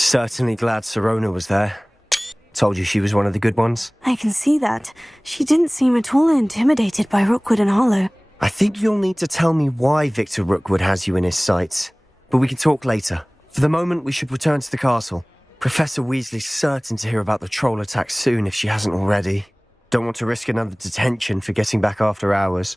certainly glad Sirona was there. Told you she was one of the good ones. I can see that. She didn't seem at all intimidated by Rookwood and Hollow. I think you'll need to tell me why Victor Rookwood has you in his sights. But we can talk later. For the moment, we should return to the castle. Professor Weasley's certain to hear about the troll attack soon if she hasn't already. Don't want to risk another detention for getting back after hours.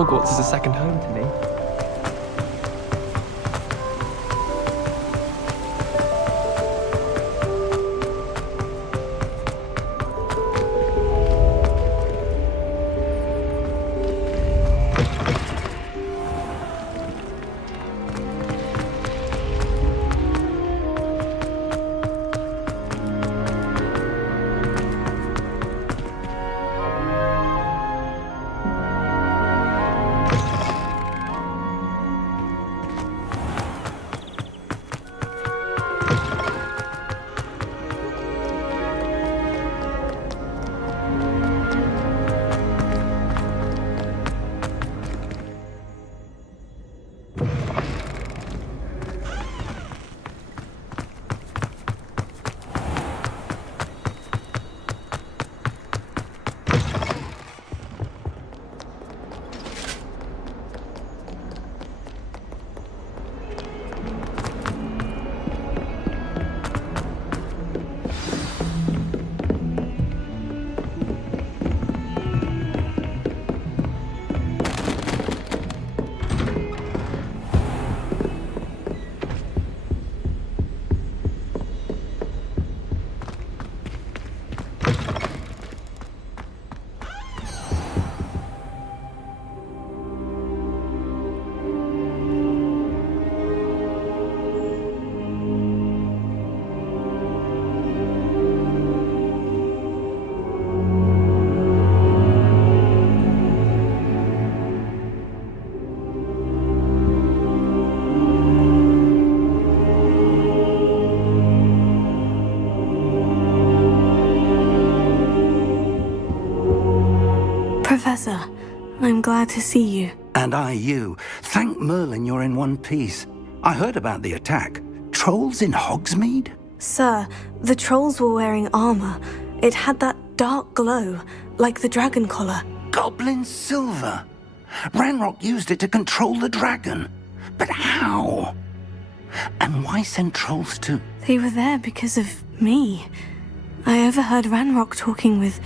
Hogwarts is a second home to me. Professor, I'm glad to see you. And I you. Thank Merlin you're in one piece. I heard about the attack. Trolls in Hogsmeade? Sir, the trolls were wearing armor. It had that dark glow, like the dragon collar. Goblin silver. Ranrock used it to control the dragon. But how? And why send trolls to... They were there because of me. I overheard Ranrock talking with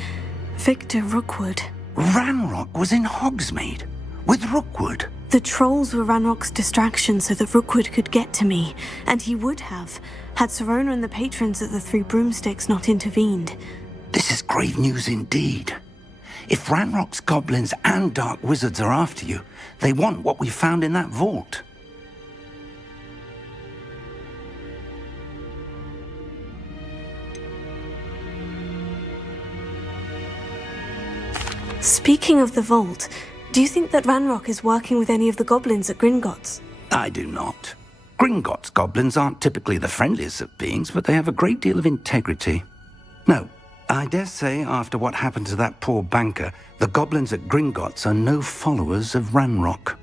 Victor Rookwood. Ranrock was in Hogsmeade? With Rookwood? The trolls were Ranrock's distraction so that Rookwood could get to me, and he would have, had Sirona and the patrons at the Three Broomsticks not intervened. This is grave news indeed. If Ranrock's goblins and dark wizards are after you, they want what we found in that vault. Speaking of the vault, do you think that Ranrock is working with any of the goblins at Gringotts? I do not. Gringotts goblins aren't typically the friendliest of beings, but they have a great deal of integrity. No, I dare say after what happened to that poor banker, the goblins at Gringotts are no followers of Ranrock.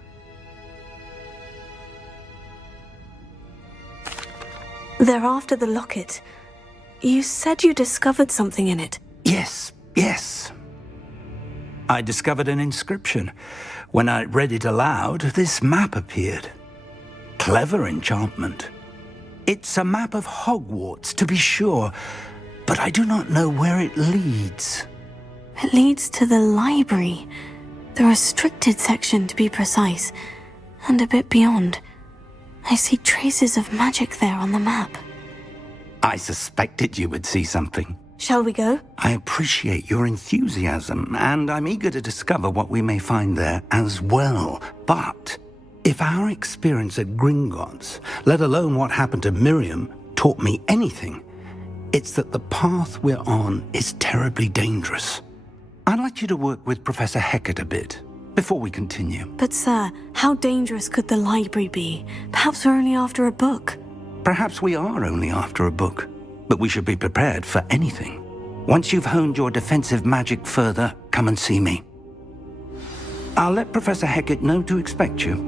They're after the locket. You said you discovered something in it. Yes. I discovered an inscription. When I read it aloud, this map appeared. Clever enchantment. It's a map of Hogwarts, to be sure, but I do not know where it leads. It leads to the library. The restricted section, to be precise, and a bit beyond. I see traces of magic there on the map. I suspected you would see something. Shall we go? I appreciate your enthusiasm, and I'm eager to discover what we may find there as well. But if our experience at Gringotts, let alone what happened to Miriam, taught me anything, it's that the path we're on is terribly dangerous. I'd like you to work with Professor Hecat a bit before we continue. But sir, how dangerous could the library be? Perhaps we're only after a book. Perhaps we are only after a book. But we should be prepared for anything. Once you've honed your defensive magic further, come and see me. I'll let Professor Hecat know to expect you.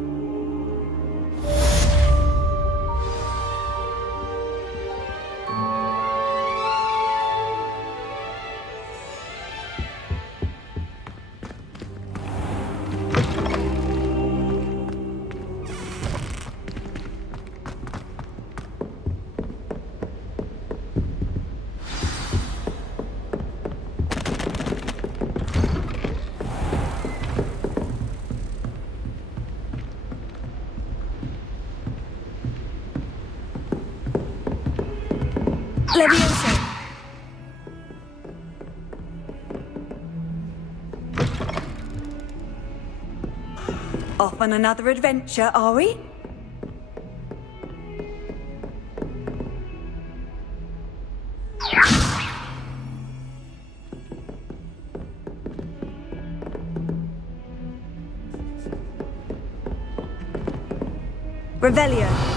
Levioso! Off on another adventure, are we? Revelio.